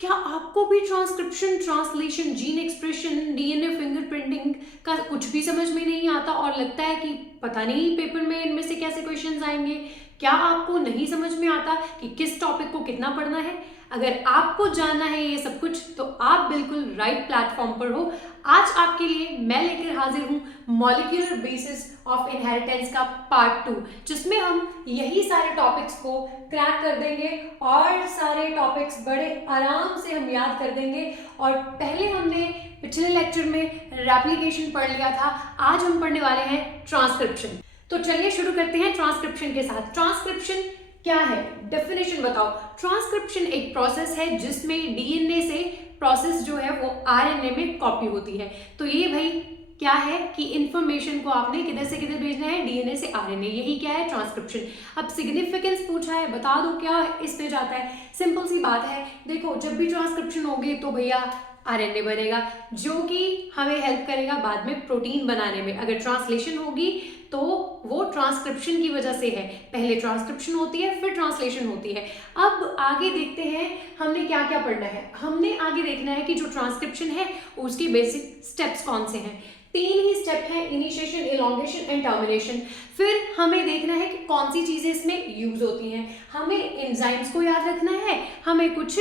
क्या आपको भी transcription, translation, gene expression, DNA fingerprinting का कुछ भी समझ में नहीं आता और लगता है कि पता नहीं पेपर में इनमें से कैसे क्वेश्चंस आएंगे? क्या आपको नहीं समझ में आता कि किस टॉपिक को कितना पढ़ना है? अगर आपको जानना है ये सब कुछ तो आप बिल्कुल राइट प्लेटफॉर्म पर हो। आज आपके लिए मैं लेकर हाजिर हूँ मॉलिक्यूलर बेसिस ऑफ इनहेरिटेंस का पार्ट 2, जिसमें हम यही सारे टॉपिक्स को क्रैक कर देंगे और सारे टॉपिक्स बड़े आराम से हम याद कर देंगे। और पहले हमने पिछले लेक्चर में रेप्लिकेशन पढ़ लिया था, आज हम पढ़ने वाले हैं ट्रांसक्रिप्शन। तो चलिए शुरू करते हैं ट्रांसक्रिप्शन के साथ। ट्रांसक्रिप्शन क्या है, डेफिनेशन बताओ। ट्रांसक्रिप्शन एक प्रोसेस है जिसमें डीएनए से प्रोसेस जो है वो आरएनए में कॉपी होती है। तो ये भाई क्या है कि इंफॉर्मेशन को आपने किधर से किधर भेजना है, डीएनए से आरएनए, यही क्या है ट्रांसक्रिप्शन। अब सिग्निफिकेंस पूछा है, बता दो क्या इसमें जाता है। सिंपल सी बात है, देखो जब भी ट्रांसक्रिप्शन होगी तो भैया आरएनए बनेगा जो कि हमें हेल्प करेगा बाद में प्रोटीन बनाने में। अगर ट्रांसलेशन होगी तो वो ट्रांसक्रिप्शन की वजह से है, पहले ट्रांसक्रिप्शन होती है फिर ट्रांसलेशन होती है। अब आगे देखते हैं हमने क्या क्या पढ़ना है। हमने आगे देखना है कि जो ट्रांसक्रिप्शन है उसकी बेसिक स्टेप्स कौन से हैं। 3 ही स्टेप हैं, इनिशिएशन, इलॉन्गेशन एंड टर्मिनेशन। फिर हमें देखना है कि कौन सी चीजें इसमें यूज होती हैं। हमें एंजाइम्स को याद रखना है, हमें कुछ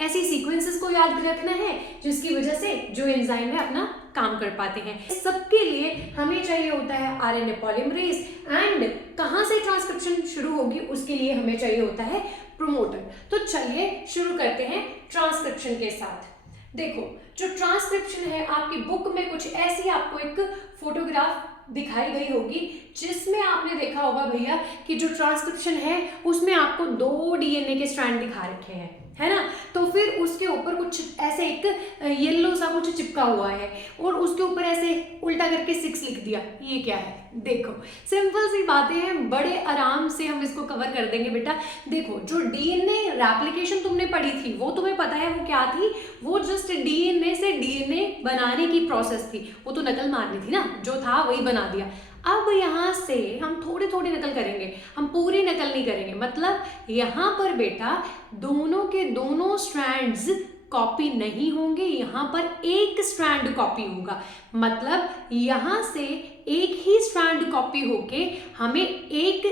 ऐसी सीक्वेंसेस को याद रखना है जिसकी वजह से जो एंजाइम है अपना काम कर पाते हैं। सबके लिए हमें चाहिए होता है आरएनए पॉलीमरेज, एंड कहां से ट्रांसक्रिप्शन शुरू होगी उसके लिए हमें चाहिए होता है प्रोमोटर। तो चलिए शुरू करते हैं ट्रांसक्रिप्शन के साथ। देखो जो ट्रांसक्रिप्शन है, आपकी बुक में कुछ ऐसी आपको एक फोटोग्राफ दिखाई गई होगी जिसमें आपने देखा होगा भैया कि जो ट्रांसक्रिप्शन है उसमें आपको 2 डीएनए के स्ट्रैंड दिखा रखे हैं, है ना। तो फिर उसके ऊपर कुछ ऐसे एक येलो सा कुछ चिपका हुआ है और उसके ऊपर ऐसे उल्टा करके 6 लिख दिया। ये क्या है? देखो सिंपल सी बातें हैं, बड़े आराम से हम इसको कवर कर देंगे बेटा। देखो जो डीएनए रेप्लिकेशन तुमने पढ़ी थी वो तुम्हें पता है वो क्या थी, वो जस्ट डीएनए से डीएनए बनाने की प्रोसेस थी। वो तो नकल मारनी थी ना, जो था वही बना दिया। अब यहाँ से हम थोड़ी थोड़ी नकल करेंगे, हम पूरी नकल नहीं करेंगे। मतलब यहाँ पर बेटा दोनों के दोनों स्ट्रैंड्स कॉपी नहीं होंगे, यहाँ पर एक स्ट्रैंड कॉपी होगा। मतलब यहाँ से एक ही स्ट्रैंड कॉपी होके हमें एक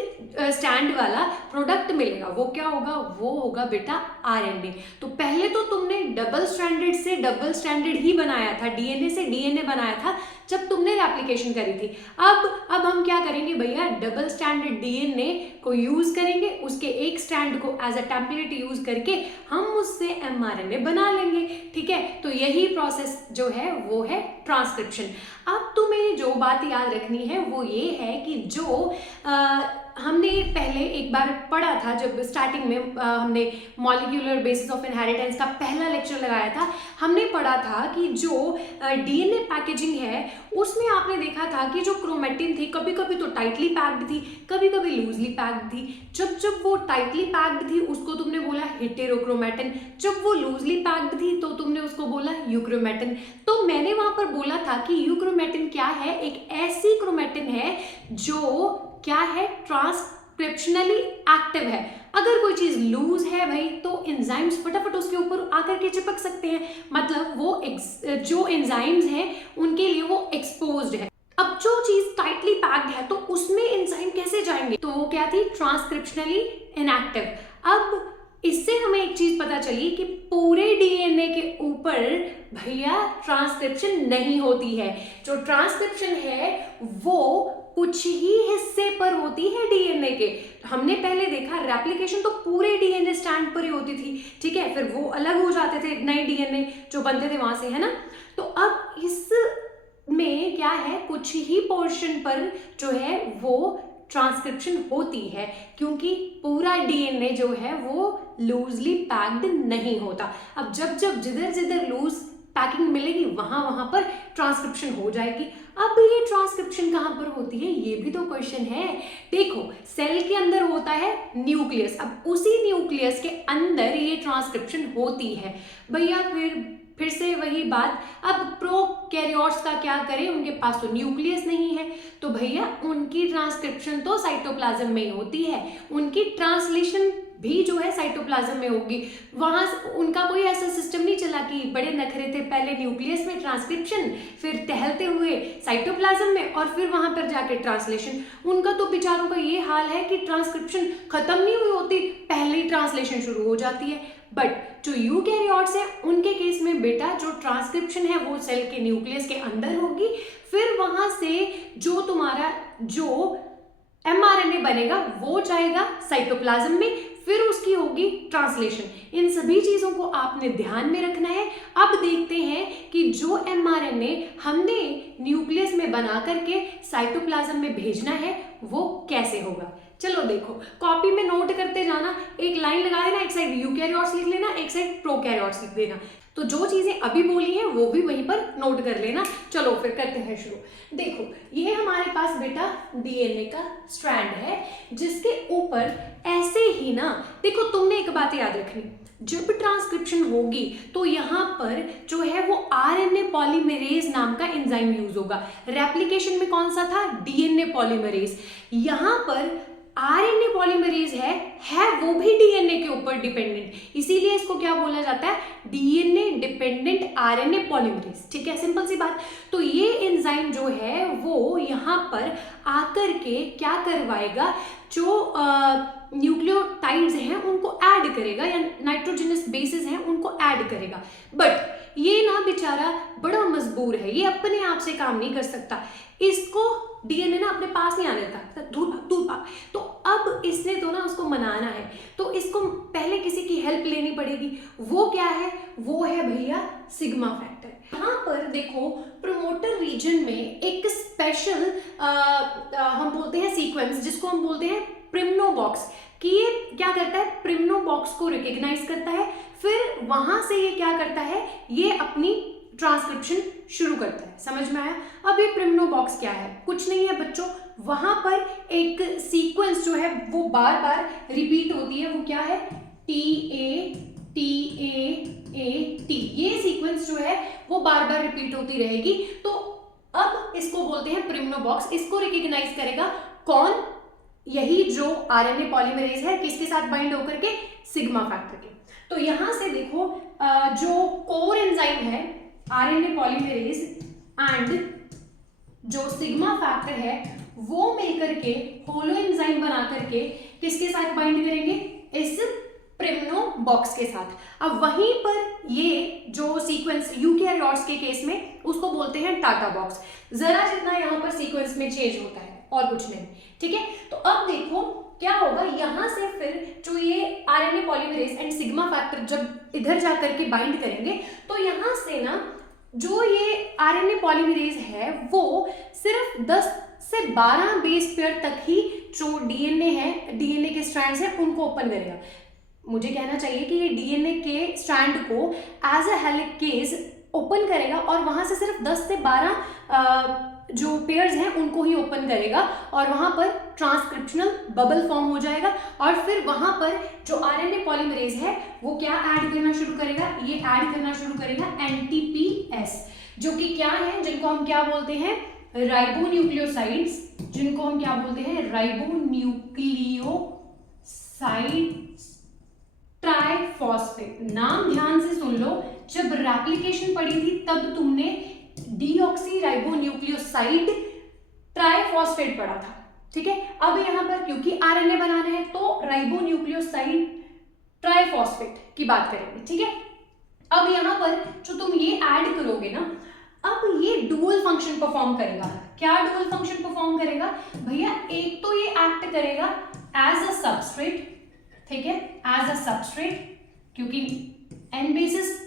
स्टैंड वाला प्रोडक्ट मिलेगा। वो क्या होगा? वो होगा बेटा आरएनए। तो पहले तो तुमने डबल स्ट्रैंडेड से डबल स्ट्रैंडेड ही बनाया था, डीएनए से डीएनए बनाया था जब तुमने रेप्लिकेशन करी थी। अब हम क्या करेंगे भैया, डबल स्टैंडर्ड डीएनए को यूज करेंगे, उसके एक स्ट्रैंड को एज अ टेम्पलेट यूज करके हम उससे एमआरएनए बना लेंगे। ठीक है, तो यही प्रोसेस जो है वो है ट्रांसक्रिप्शन। अब तुम्हें जो बात याद रखनी है वो ये है कि जो हमने पहले एक बार पढ़ा था, जब स्टार्टिंग में हमने मॉलिक्यूलर बेसिस ऑफ इनहेरिटेंस का पहला लेक्चर लगाया था, हमने पढ़ा था कि जो डीएनए पैकेजिंग है उसमें आपने देखा था कि जो क्रोमेटिन थी कभी कभी तो टाइटली पैक्ड थी, कभी कभी लूजली पैक्ड थी। जब वो टाइटली पैक्ड थी उसको तुमने बोला हेटेरोक्रोमेटिन, जब वो लूजली पैक्ड थी तो तुमने उसको बोला यूक्रोमेटिन। तो मैंने वहां पर बोला था कि यूक्रोमेटिन क्या है, एक ऐसी क्रोमेटिन है जो क्या है, ट्रांसक्रिप्शनली एक्टिव है। अगर कोई चीज लूज है भाई तो एंजाइम्स फटाफट उसके ऊपर आकर के चिपक सकते हैं, मतलब वो जो एंजाइम्स हैं उनके लिए वो एक्सपोज्ड है। अब जो चीज टाइटली पैक्ड है तो उसमें एंजाइम कैसे जाएंगे, तो वो क्या थी, ट्रांसक्रिप्शनली इनएक्टिव। अब इससे हमें एक चीज पता चली कि पूरे डीएनए के ऊपर भैया ट्रांसक्रिप्शन नहीं होती है। जो ट्रांसक्रिप्शन है वो कुछ ही हिस्से पर होती है डीएनए के। हमने पहले देखा रेप्लिकेशन तो पूरे डीएनए स्टैंड पर ही होती थी, ठीक है, फिर वो अलग हो जाते थे, नए डीएनए जो बनते थे वहां से, है ना। तो अब इस में क्या है, कुछ ही पोर्शन पर जो है वो ट्रांसक्रिप्शन होती है, क्योंकि पूरा डीएनए जो है वो लूजली पैक्ड नहीं होता। अब जब जिधर जिधर लूज पैकिंग मिलेगी वहां पर ट्रांसक्रिप्शन हो जाएगी। अब ये ट्रांसक्रिप्शन कहां पर होती है, ये भी तो क्वेश्चन है। देखो सेल के अंदर होता है न्यूक्लियस, अब उसी न्यूक्लियस के अंदर ये ट्रांसक्रिप्शन होती है भैया। फिर से वही बात, अब प्रोकैरियोट्स का क्या करें, उनके पास तो न्यूक्लियस नहीं है, तो भैया उनकी ट्रांसक्रिप्शन तो साइटोप्लाज्म में ही होती है, उनकी ट्रांसलेशन भी जो है साइटोप्लाज्म में होगी। वहां उनका कोई ऐसा सिस्टम नहीं चला कि बड़े नखरे थे, पहले न्यूक्लियस में ट्रांसक्रिप्शन, फिर टहलते हुए साइटोप्लाज्म में और फिर वहां पर जाके ट्रांसलेशन। उनका तो बेचारों का ये हाल है कि ट्रांसक्रिप्शन खत्म नहीं हुई होती, पहले ही ट्रांसलेशन शुरू हो जाती है। बट जो यूकैरियोट्स है उनके केस में बेटा जो ट्रांसक्रिप्शन है वो सेल के न्यूक्लियस के अंदर होगी, फिर वहां से जो तुम्हारा जो mRNA बनेगा वो जाएगा साइटोप्लाज्म में, फिर उसकी होगी ट्रांसलेशन। इन सभी चीजों को आपने ध्यान में रखना है। अब देखते हैं कि जो mRNA हमने न्यूक्लियस में बना करके साइटोप्लाज्म में भेजना है वो कैसे होगा। चलो देखो, कॉपी में नोट करते जाना, एक लाइन लगा देना, एक साइड यूकैरियोट्स लिख लेना, एक साइड प्रोकैरियोट्स लिख देना। तो जो चीजें अभी बोली हैं वो भी वहीं पर नोट कर लेना। चलो फिर करते हैं शुरू। देखो ये हमारे पास बेटा डीएनए का स्ट्रैंड है जिसके ऊपर ऐसे ही ना, देखो तुमने एक बात याद रखनी, जब ट्रांसक्रिप्शन होगी तो यहाँ पर जो है वो आरएनए पॉलीमरेज नाम का एंजाइम यूज होगा। रेप्लिकेशन में कौन सा था, डीएनए पॉलीमरेज। यहाँ पर आरएनए पॉलीमरेज है वो भी डीएनए के ऊपर डिपेंडेंट, इसीलिए इसको क्या बोला जाता है, डीएनए डिपेंडेंट आरएनए पॉलीमरेज। ठीक है, सिंपल सी बात। तो ये एंजाइम जो है वो यहाँ पर आकर के क्या करवाएगा, जो न्यूक्लियोटाइड्स हैं उनको ऐड करेगा या नाइट्रोजनस बेसिस हैं उनको ऐड करेगा। बट ये ना बेचारा बड़ा मजबूर है, ये अपने आप से काम नहीं कर सकता, इसको डीएनए ना अपने पास नहीं आने देता, दूर भाग। तो अब इसने तो ना उसको मनाना है, तो इसको पहले किसी की हेल्प लेनी पड़ेगी। वो क्या है, वो है भैया सिग्मा फैक्टर। यहाँ पर देखो प्रोमोटर रीजन में एक स्पेशल हम बोलते हैं सीक्वेंस जिसको हम बोलते हैं प्रिम्नो बॉक्स, कि ये क्या करता है, प्रिम्नो बॉक्स को रिकॉग्नाइज करता है, फिर वहां से ये क्या करता है, ये अपनी ट्रांसक्रिप्शन शुरू करता है। समझ में आया। अब ये प्रिम्नो बॉक्स क्या है, कुछ नहीं है बच्चों, वहां पर एक सीक्वेंस जो है वो बार बार रिपीट होती है, वो क्या है, TA, ये सीक्वेंस जो है वो बार बार रिपीट होती रहेगी। तो अब इसको बोलते हैं प्रिम्नो बॉक्स। इसको रिकॉग्नाइज करेगा कौन, यही जो आरएनए पॉलीमरेज है, किसके साथ बाइंड होकर के, सिग्मा फैक्टर के। तो यहां से देखो जो कोर एंजाइम है आरएनए पॉलीमरेज एंड जो सिग्मा फैक्टर है वो मिलकर के होलो एंजाइम बना करके किसके साथ बाइंड करेंगे, इस प्रिम्नो बॉक्स के साथ। अब वहीं पर ये जो सीक्वेंस यूकैरियोट्स के केस में उसको बोलते हैं टाटा बॉक्स। जरा जितना यहाँ पर सीक्वेंस में चेंज होता है और कुछ नहीं। ठीक है, तो अब देखो क्या होगा, यहां से फिर जो ये RNA polymerase and sigma factor जब इधर जाकर के बाइंड करेंगे तो यहां से ना जो ये आरएनए पॉलीमरेज है वो सिर्फ 10 से 12 बेस पेयर तक ही जो डीएनए है, डीएनए के स्ट्रैंड्स हैं उनको ओपन करेगा। मुझे कहना चाहिए कि ये डीएनए के स्ट्रैंड को एज अ हेलिकेज ओपन करेगा और वहां से सिर्फ 10 से 12 जो पेयर्स हैं उनको ही ओपन करेगा और वहां पर ट्रांसक्रिप्शनल बबल फॉर्म हो जाएगा और फिर वहां पर जो आरएनए पॉलीमरेज है वो क्या ऐड करना शुरू करेगा, ये ऐड करना शुरू करेगा एनटीपीएस, जो कि क्या है, जिनको हम क्या बोलते हैं, राइबोन्यूक्लियोसाइड्स, जिनको हम क्या बोलते हैं, राइबोन्यूक्लियोसाइड्स ट्राइफॉस्फेट। नाम ध्यान से सुन लो, जब रेप्लिकेशन पढ़ी थी तब तुमने डीऑक्सीराइबोन्यूक्लियोसाइड ट्राइफॉस्फेट पढ़ा था। ठीक है, अब यहां पर क्योंकि आरएनए बनाना है तो राइबोन्यूक्लियोसाइड ट्राइफॉस्फेट की बात करेंगे। ठीक है, अब यहां पर जो तुम ये ऐड करोगे ना, अब ये डुअल फंक्शन परफॉर्म करेगा। क्या डुअल फंक्शन परफॉर्म करेगा भैया, एक तो ये एक्ट करेगा एज अ सबस्ट्रेट, ठीक है, एज अ सबस्ट्रेट, क्योंकि एन बेसिस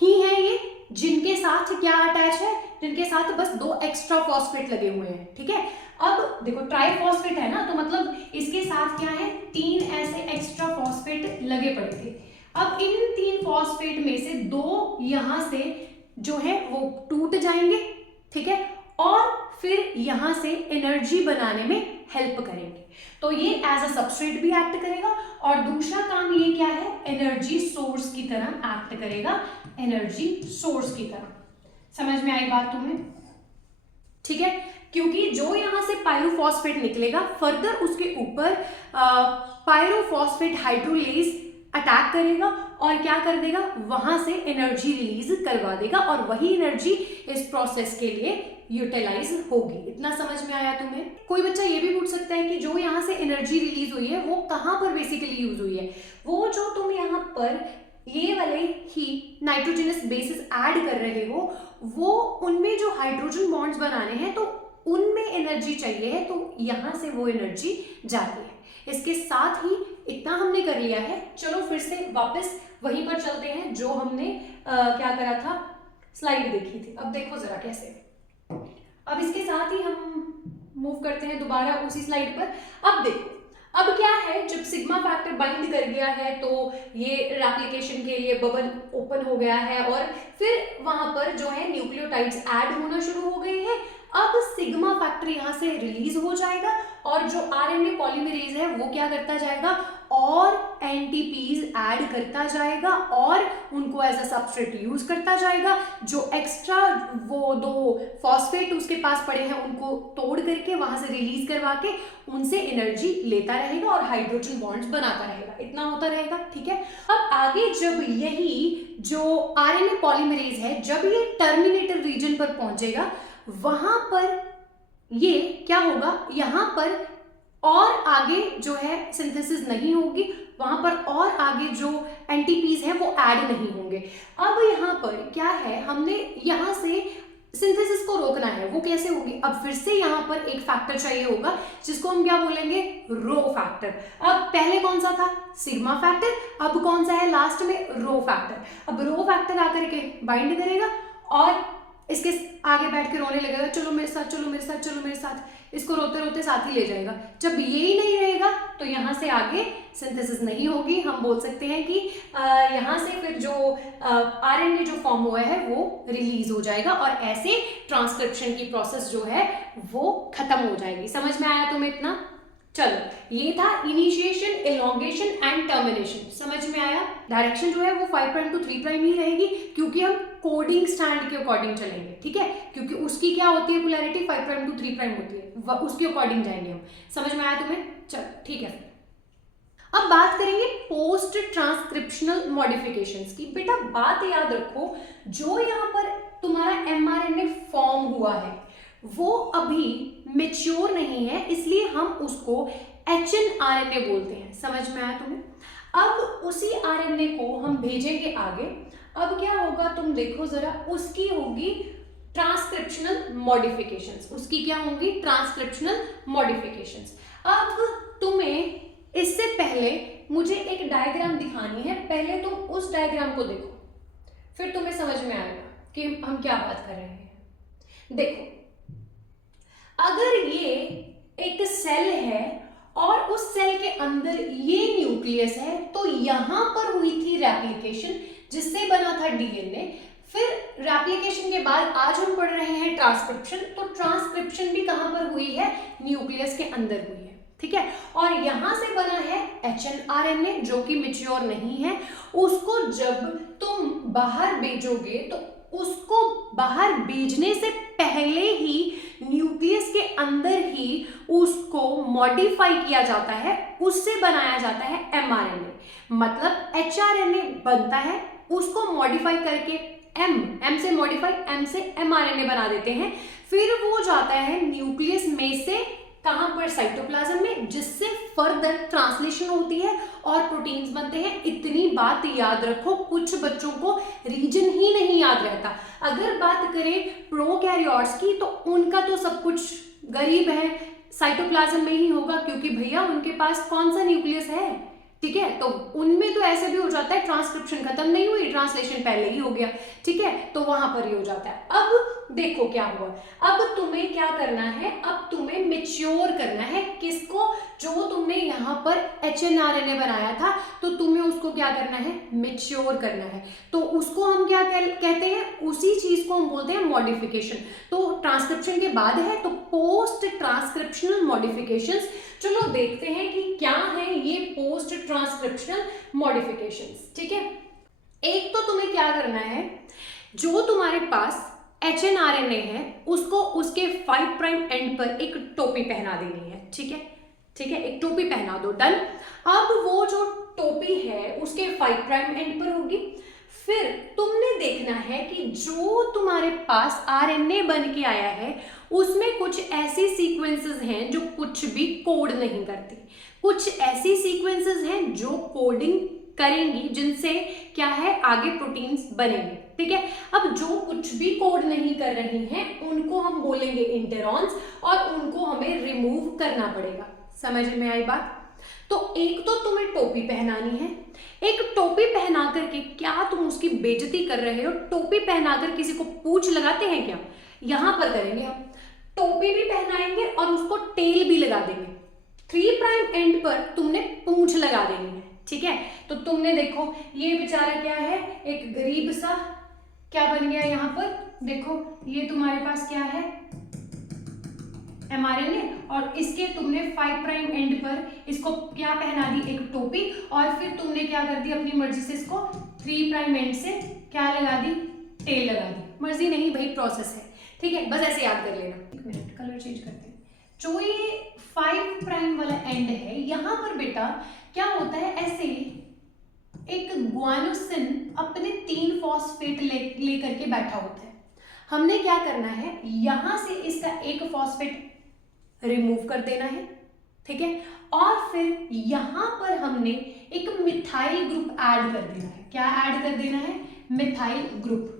ही है ये, जिनके साथ क्या अटैच है, जिनके साथ बस 2 एक्स्ट्रा फॉस्फेट लगे हुए हैं। ठीक है, अब देखो ट्राइफॉस्फेट है ना, तो मतलब इसके साथ क्या है, 3 ऐसे एक्स्ट्रा फॉस्फेट लगे पड़े थे। अब इन 3 फॉस्फेट में से 2 यहां से जो है वो टूट जाएंगे। ठीक है, और फिर यहां से एनर्जी बनाने में हेल्प करेंगे। तो ये एज अ सबस्ट्रेट भी एक्ट करेगा और दूसरा काम ये क्या है, एनर्जी सोर्स की तरह एक्ट करेगा, एनर्जी सोर्स की तरह। समझ में आई बात तुम्हें? ठीक है, क्योंकि जो यहाँ से पायरोफॉस्फेट निकलेगा फर्दर उसके ऊपर पायरोफॉस्फेट हाइड्रोलेज अटैक करेगा और क्या कर देगा, वहां से एनर्जी रिलीज करवा देगा और वही एनर्जी इस प्रोसेस के लिए यूटिलाइज होगी। इतना समझ में आया तुम्हें? कोई बच्चा ये भी पूछ सकता है कि जो यहाँ से एनर्जी रिलीज हुई है वो कहाँ पर बेसिकली यूज हुई है? वो जो तुम यहाँ पर ये वाले ही नाइट्रोजनस बेसिस ऐड कर रहे हो, वो उनमें जो हाइड्रोजन बॉन्ड्स बनाने हैं तो उनमें एनर्जी चाहिए है, तो यहाँ से वो एनर्जी जाती है। इसके साथ ही इतना हमने कर लिया है। चलो फिर से वापस वहीं पर चलते हैं जो हमने क्या करा था, स्लाइड देखी थी। अब देखो जरा कैसे। अब इसके साथ ही हम मूव करते हैं दोबारा उसी स्लाइड पर। अब देखो, अब क्या है, जब सिग्मा फैक्टर बाइंड कर गया है तो ये रेप्लिकेशन के लिए बबल ओपन हो गया है और फिर वहां पर जो है न्यूक्लियोटाइड्स ऐड होना शुरू हो गए हैं। अब सिग्मा फैक्टर यहाँ से रिलीज हो जाएगा और जो आरएनए पॉलीमरेज है वो क्या करता जाएगा, और एनटीपीज ऐड करता जाएगा और उनको एज अ सबस्ट्रेट यूज करता जाएगा। जो एक्स्ट्रा वो दो फॉस्फेट उसके पास पड़े हैं उनको तोड़ करके वहां से रिलीज करवा के उनसे एनर्जी लेता रहेगा और हाइड्रोजन बॉन्ड्स बनाता रहेगा। इतना होता रहेगा, ठीक है। अब आगे जब यही जो आरएनए पॉलीमरेज है जब ये टर्मिनेटर रीजन पर पहुंचेगा, वहां पर ये क्या होगा, यहां पर और आगे जो है सिंथेसिस नहीं होगी, वहां पर और आगे जो एनटीपीज है वो ऐड नहीं होंगे। अब यहाँ पर क्या है, हमने यहाँ से सिंथेसिस को रोकना है, वो कैसे होगी, अब फिर से यहाँ पर एक फैक्टर चाहिए होगा जिसको हम क्या बोलेंगे, रो फैक्टर। अब पहले कौन सा था, सिग्मा फैक्टर, अब कौन सा है लास्ट में, रो फैक्टर। अब रो फैक्टर आकर के बाइंड करेगा और इसके आगे बैठ के रोने लगेगा, चलो मेरे साथ, चलो मेरे साथ, चलो मेरे साथ, इसको रोते रोते साथ ही ले जाएगा। जब ये ही नहीं रहेगा तो यहाँ से आगे सिंथेसिस नहीं होगी। हम बोल सकते हैं कि यहाँ से फिर जो आरएनए जो फॉर्म हुआ है वो रिलीज हो जाएगा और ऐसे ट्रांसक्रिप्शन की प्रोसेस जो है वो खत्म हो जाएगी। समझ में आया तुम्हें इतना? चलो, ये था इनिशिएशन, एलोंगेशन एंड टर्मिनेशन। समझ में आया? डायरेक्शन जो है वो 5 प्राइम टू 3 प्राइम ही रहेगी क्योंकि हम कोडिंग स्टैंड के अकॉर्डिंग चलेंगे, ठीक है, क्योंकि उसकी क्या होती है पोलैरिटी, 5 प्राइम टू 3 प्राइम होती है, उसके अकॉर्डिंग जाएंगे हम। समझ में आया तुम्हें? चलो ठीक है। अब बात करेंगे पोस्ट ट्रांसक्रिप्शनल मॉडिफिकेशंस की। बेटा बात याद रखो, जो यहाँ पर तुम्हारा एमआरएनए फॉर्म हुआ है वो अभी मेच्योर नहीं है, इसलिए हम उसको एचएनआरएनए बोलते हैं। समझ में आया तुम्हें? अब उसी आरएनए को हम भेजेंगे आगे। अब क्या होगा तुम देखो जरा, उसकी होगी ट्रांसक्रिप्शनल मॉडिफिकेशंस। उसकी क्या होंगी, ट्रांसक्रिप्शनल मॉडिफिकेशंस। अब तुम्हें इससे पहले मुझे एक डायग्राम दिखानी है, पहले तुम उस डायग्राम को देखो, फिर तुम्हें समझ में आएगा कि हम क्या बात कर रहे हैं। देखो, अगर ये एक सेल है और उस सेल के अंदर ये न्यूक्लियस है, तो यहां पर हुई थी रेप्लिकेशन जिससे बना था डीएनए। फिर रेप्लिकेशन के बाद आज हम पढ़ रहे हैं ट्रांसक्रिप्शन, तो ट्रांसक्रिप्शन भी कहां पर हुई है, न्यूक्लियस के अंदर हुई है, ठीक है। और यहां से बना है एचएनआरएनए जो कि मैच्योर नहीं है। उसको जब तुम बाहर भेजोगे तो उसको बाहर भेजने से पहले ही न्यूक्लियस के अंदर ही उसको मॉडिफाई किया जाता है, उससे बनाया जाता है एमआरएनए। मतलब एचआरएनए बनता है, उसको मॉडिफाई करके एम से मॉडिफाई, एम से एमआरएनए बना देते हैं। फिर वो जाता है न्यूक्लियस में से कहां पर, साइटोप्लाज्म में, जिससे फर्दर ट्रांसलेशन होती है और प्रोटीन्स बनते हैं। इतनी बात याद रखो, कुछ बच्चों को रीजन ही नहीं याद रहता। अगर बात करें प्रोकैरियोट्स की तो उनका तो सब कुछ गरीब है, साइटोप्लाज्म में ही होगा क्योंकि भैया उनके पास कौन सा न्यूक्लियस है, ठीक है। तो उनमें तो ऐसे भी हो जाता है, ट्रांसक्रिप्शन खत्म नहीं हुई, ट्रांसलेशन पहले ही हो गया, ठीक है, तो वहां पर ही हो जाता है। अब देखो क्या हुआ, अब तुम्हें क्या करना है, अब तुम्हें मैच्योर करना है किसको, जो तुमने यहाँ पर एचएनआरएनए बनाया था, तो तुम्हें उसको क्या करना है, मैच्योर करना है। तो उसको हम क्या कहते हैं, उसी चीज को हम बोलते हैं मॉडिफिकेशन। तो ट्रांसक्रिप्शन के बाद है तो पोस्ट ट्रांसक्रिप्शनल मॉडिफिकेशंस। चलो देखते हैं कि क्या है ये पोस्ट ट्रांसक्रिप्शनल मॉडिफिकेशंस, ठीक है। एक तो तुम्हें क्या करना है, जो तुम्हारे पास HNRNA है उसको उसके 5 प्राइम एंड पर एक टोपी पहना देनी है। ठीक है, ठीक है, एक टोपी पहना दो, डन। अब वो जो टोपी है उसके 5 प्राइम एंड पर होगी। फिर तुमने देखना है कि जो तुम्हारे पास RNA बन के आया है उसमें कुछ ऐसी सीक्वेंसेस हैं जो कुछ भी कोड नहीं करती, कुछ ऐसी सीक्वेंसेस हैं जो कोडिंग करेंगी, जिनसे क्या है आगे प्रोटीन्स बनेंगे। ठीक है, अब जो कुछ भी कोड नहीं कर रही हैं उनको हम बोलेंगे इंटेरॉन्स, और उनको हमें रिमूव करना पड़ेगा। समझ में आई बात? तो एक तो तुम्हें टोपी पहनानी है, एक टोपी पहना करके क्या तुम उसकी बेइज्जती कर रहे हो? टोपी पहनाकर किसी को पूंछ लगाते हैं क्या? यहां पर करेंगे हम, टोपी भी पहनाएंगे और उसको टेल भी लगा देंगे। 3 प्राइम एंड पर तुमने पूंछ लगा देनी है। ठीक है, तो तुमने देखो ये बेचारा क्या है, एक गरीब सा क्या बन गया यहाँ पर, देखो ये तुम्हारे पास क्या है mRNA, और इसके तुमने 5 प्राइम एंड पर इसको क्या पहना दी, एक टोपी, और फिर तुमने क्या कर दी अपनी मर्जी से इसको 3 प्राइम एंड से क्या लगा दी, टेल लगा दी। मर्जी नहीं भाई, प्रोसेस है। ठीक है, बस ऐसे याद कर लेना। एक मिनट, कलर चेंज करते हैं। जो ये 5 प्राइम वाला एंड है यहाँ पर बेटा क्या होता है, ऐसे एक ग्वानोसिन अपने 3 फॉस्फेट लेकर के बैठा होता है। हमने क्या करना है, यहां से इसका एक फॉस्फेट रिमूव कर देना है। ठीक है, और फिर यहां पर हमने एक मिथाइल ग्रुप ऐड कर देना है। क्या ऐड कर देना है, मिथाइल ग्रुप।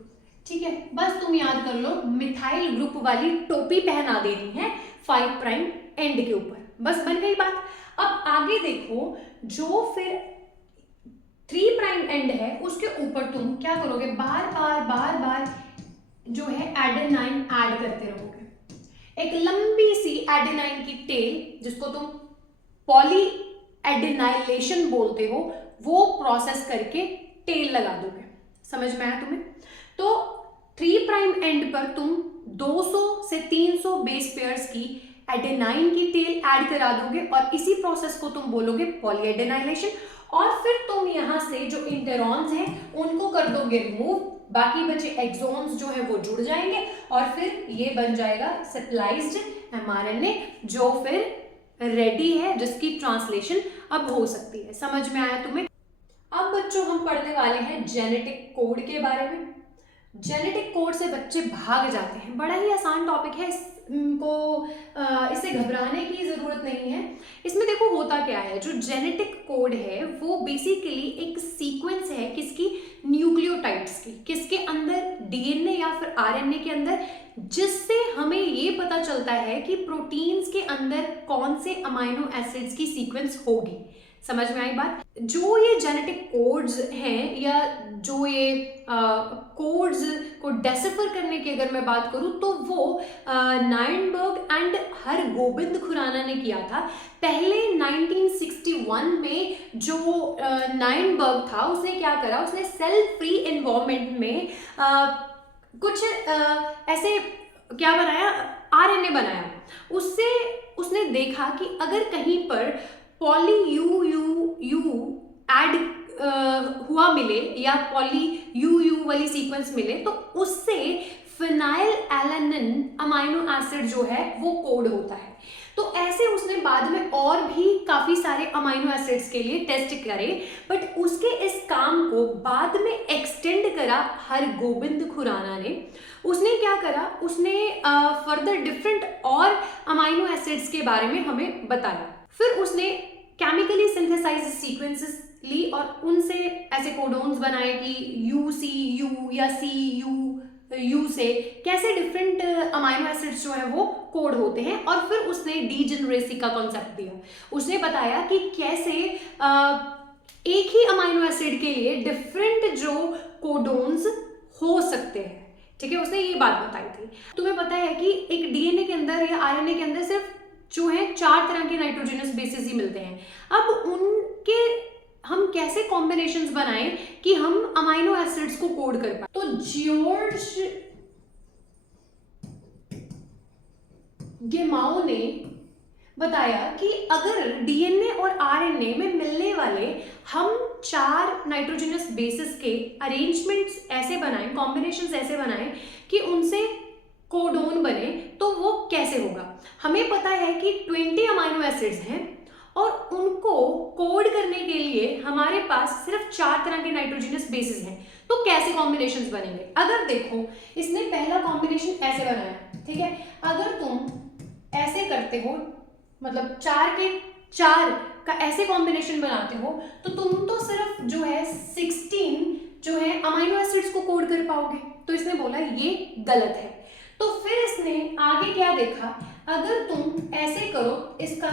ठीक है, बस तुम याद कर लो, मिथाइल ग्रुप वाली टोपी पहना देनी है 5 प्राइम एंड के ऊपर, बस बन गई बात। अब आगे देखो, जो फिर 3 प्राइम एंड है उसके ऊपर तुम क्या करोगे, बार बार जो है एडेनाइन ऐड करते रहोगे। एक लंबी सी एडेनाइन की टेल, जिसको तुम पॉली एडेनाइलेशन बोलते हो, वो प्रोसेस करके टेल लगा दोगे। समझ में आया तुम्हें? तो 3 प्राइम एंड पर तुम 200 से 300 बेस पेयर्स की एडेनाइन की टेल ऐड करा दोगे, और इसी प्रोसेस को तुम बोलोगे पॉलीएडेनाइलेशन। और फिर तुम यहां से जो इंटेरॉन्स हैं उनको कर दोगे रिमूव, बाकी बचे एक्सोन्स जो है वो जुड़ जाएंगे, और फिर ये बन जाएगा सेप्लाइज्ड mRNA, जो फिर रेडी है, जिसकी ट्रांसलेशन अब हो सकती है। समझ में आया तुम्हें? अब बच्चों हम पढ़ने वाले हैं जेनेटिक कोड के बारे में। जेनेटिक कोड से बच्चे भाग जाते हैं, बड़ा ही आसान टॉपिक है, इससे घबराने की जरूरत नहीं है। इसमें देखो होता क्या है, जो जेनेटिक कोड है वो बेसिकली एक सीक्वेंस है किसकी, न्यूक्लियोटाइड्स की, किसके अंदर, डीएनए या फिर आरएनए के अंदर, जिससे हमें ये पता चलता है कि प्रोटीन्स के अंदर कौन से अमाइनो एसिड्स की सीक्वेंस होगी। समझ में आई बात? जो ये जेनेटिक कोड्स हैं, या जो ये कोड्स को डेसिफर करने की अगर मैं बात करूं, तो वो नाइनबर्ग एंड हरगोबिंद खुराना ने किया था। पहले 1961 में जो नाइनबर्ग था उसने क्या करा, उसने सेल फ्री एनवायरनमेंट में कुछ ऐसे क्या बनाया, आरएनए बनाया। उससे उसने देखा कि अगर कहीं पर पॉली यू ऐड हुआ मिले, या पॉली यू वाली सीक्वेंस मिले, तो उससे फिनाइल एलानिन अमाइनो एसिड जो है वो कोड होता है। तो ऐसे उसने बाद में और भी काफी सारे अमाइनो एसिड्स के लिए टेस्ट करे, बट उसके इस काम को बाद में एक्सटेंड करा हरगोबिंद खुराना ने। उसने क्या करा, उसने फर्दर डिफरेंट और अमाइनो एसिड्स के बारे में हमें बताया। फिर उसने केमिकली सिंथेसाइज सीक्वेंसेस ली और उनसे ऐसे कोडोन्स बनाए कि UCU या CU से कैसे डिफरेंट अमाइनो एसिड्स जो है वो कोड होते हैं। और फिर उसने डीजेनरेसी का कॉन्सेप्ट दिया। उसने बताया कि कैसे एक ही अमाइनो एसिड के लिए डिफरेंट जो कोडोन्स हो सकते हैं। ठीक है, उसने ये बात बताई थी। तुम्हें पता है कि एक डीएनए के अंदर या आरएनए के अंदर सिर्फ जो है 4 तरह के नाइट्रोजनस बेसिस ही मिलते हैं। अब उनके हम कैसे कॉम्बिनेशंस बनाएं कि हम अमाइनो एसिड्स को कोड कर पाए। तो जॉर्ज गेमाओ ने बताया कि अगर डीएनए और आरएनए में मिलने वाले हम 4 नाइट्रोजनस बेसिस के अरेंजमेंट्स ऐसे बनाएं, कॉम्बिनेशंस ऐसे बनाएं कि उनसे कोडोन बने तो वो कैसे होगा। हमें पता है कि 20 अमाइनो एसिड्स हैं और उनको कोड करने के लिए हमारे पास सिर्फ 4 तरह के नाइट्रोजनस बेसिस हैं, तो कैसे कॉम्बिनेशंस बनेंगे। अगर देखो इसने पहला कॉम्बिनेशन ऐसे बनाया, ठीक है, अगर तुम ऐसे करते हो मतलब 4 के 4 का ऐसे कॉम्बिनेशन बनाते हो तो तुम तो सिर्फ जो है 16 जो है अमाइनो एसिड्स को कोड कर पाओगे, तो इसने बोला ये गलत है। तो फिर इसने आगे क्या देखा, अगर तुम ऐसे करो इसका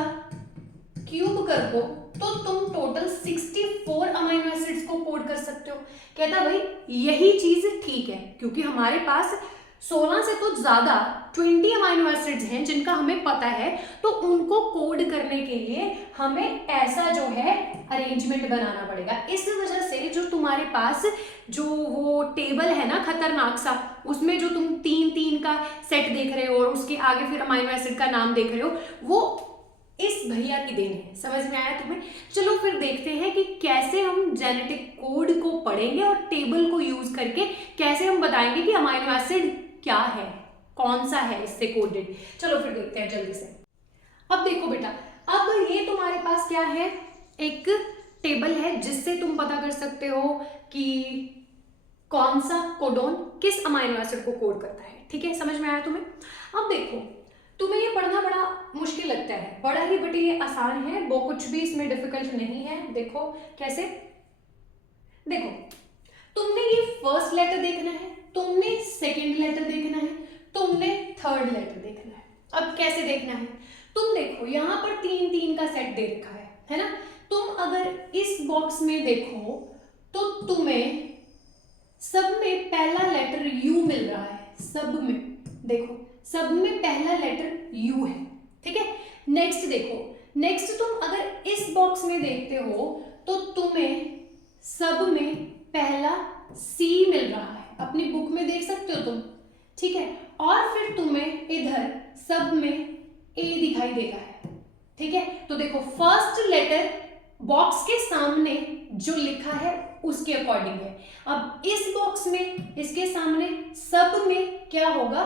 क्यूब कर दो तो तुम टोटल 64 अमाइनो एसिड्स को कोड कर सकते हो। कहता भाई यही चीज ठीक है, क्योंकि हमारे पास 16 से तो ज्यादा 20 अमाइनो एसिड्स हैं जिनका हमें पता है, तो उनको कोड करने के लिए हमें ऐसा जो है अरेंजमेंट बनाना पड़ेगा। इस वजह से जो तुम्हारे पास जो वो टेबल है ना खतरनाक सा, उसमें जो तुम 3-3 का सेट देख रहे हो और उसके आगे फिर अमाइनो एसिड का नाम देख रहे हो, वो इस भैया की देन है। समझ में आया तुम्हें? चलो फिर देखते हैं कि कैसे हम जेनेटिक कोड को पढ़ेंगे और टेबल को यूज करके कैसे हम बताएंगे कि अमाइनो एसिड क्या है, कौन सा है इससे कोडेड। चलो फिर देखते हैं जल्दी से। अब देखो बेटा, अब ये तुम्हारे पास क्या है, एक टेबल है जिससे तुम पता कर सकते हो कि कौन सा कोडोन किस अमाइनो एसिड को कोड करता है। ठीक है, समझ में आया तुम्हें? अब देखो तुम्हें ये पढ़ना बड़ा मुश्किल लगता है, बड़ा ही बट ये आसान है, वो कुछ भी इसमें डिफिकल्ट नहीं है। देखो कैसे, देखो तुमने ये फर्स्ट लेटर देखना है, तुमने सेकंड लेटर देखना है, तुमने थर्ड लेटर देखना है। अब कैसे देखना है, तुम देखो यहाँ पर 3-3 का सेट दे रखा है ना। तुम अगर इस बॉक्स में देखो तो तुम्हें सब में पहला लेटर यू मिल रहा है, सब में देखो सब में पहला लेटर यू है, ठीक है। नेक्स्ट देखो, नेक्स्ट तुम अगर इस बॉक्स में देखते हो तो तुम्हें सब में पहला सी मिल रहा है, अपनी बुक में देख सकते हो तुम, ठीक है। और फिर तुम्हें इधर सब में ए दिखाई दे रहा है, ठीक है। तो देखो फर्स्ट लेटर बॉक्स के सामने जो लिखा है उसके अकॉर्डिंग है। अब इस बॉक्स में इसके सामने सब में क्या होगा,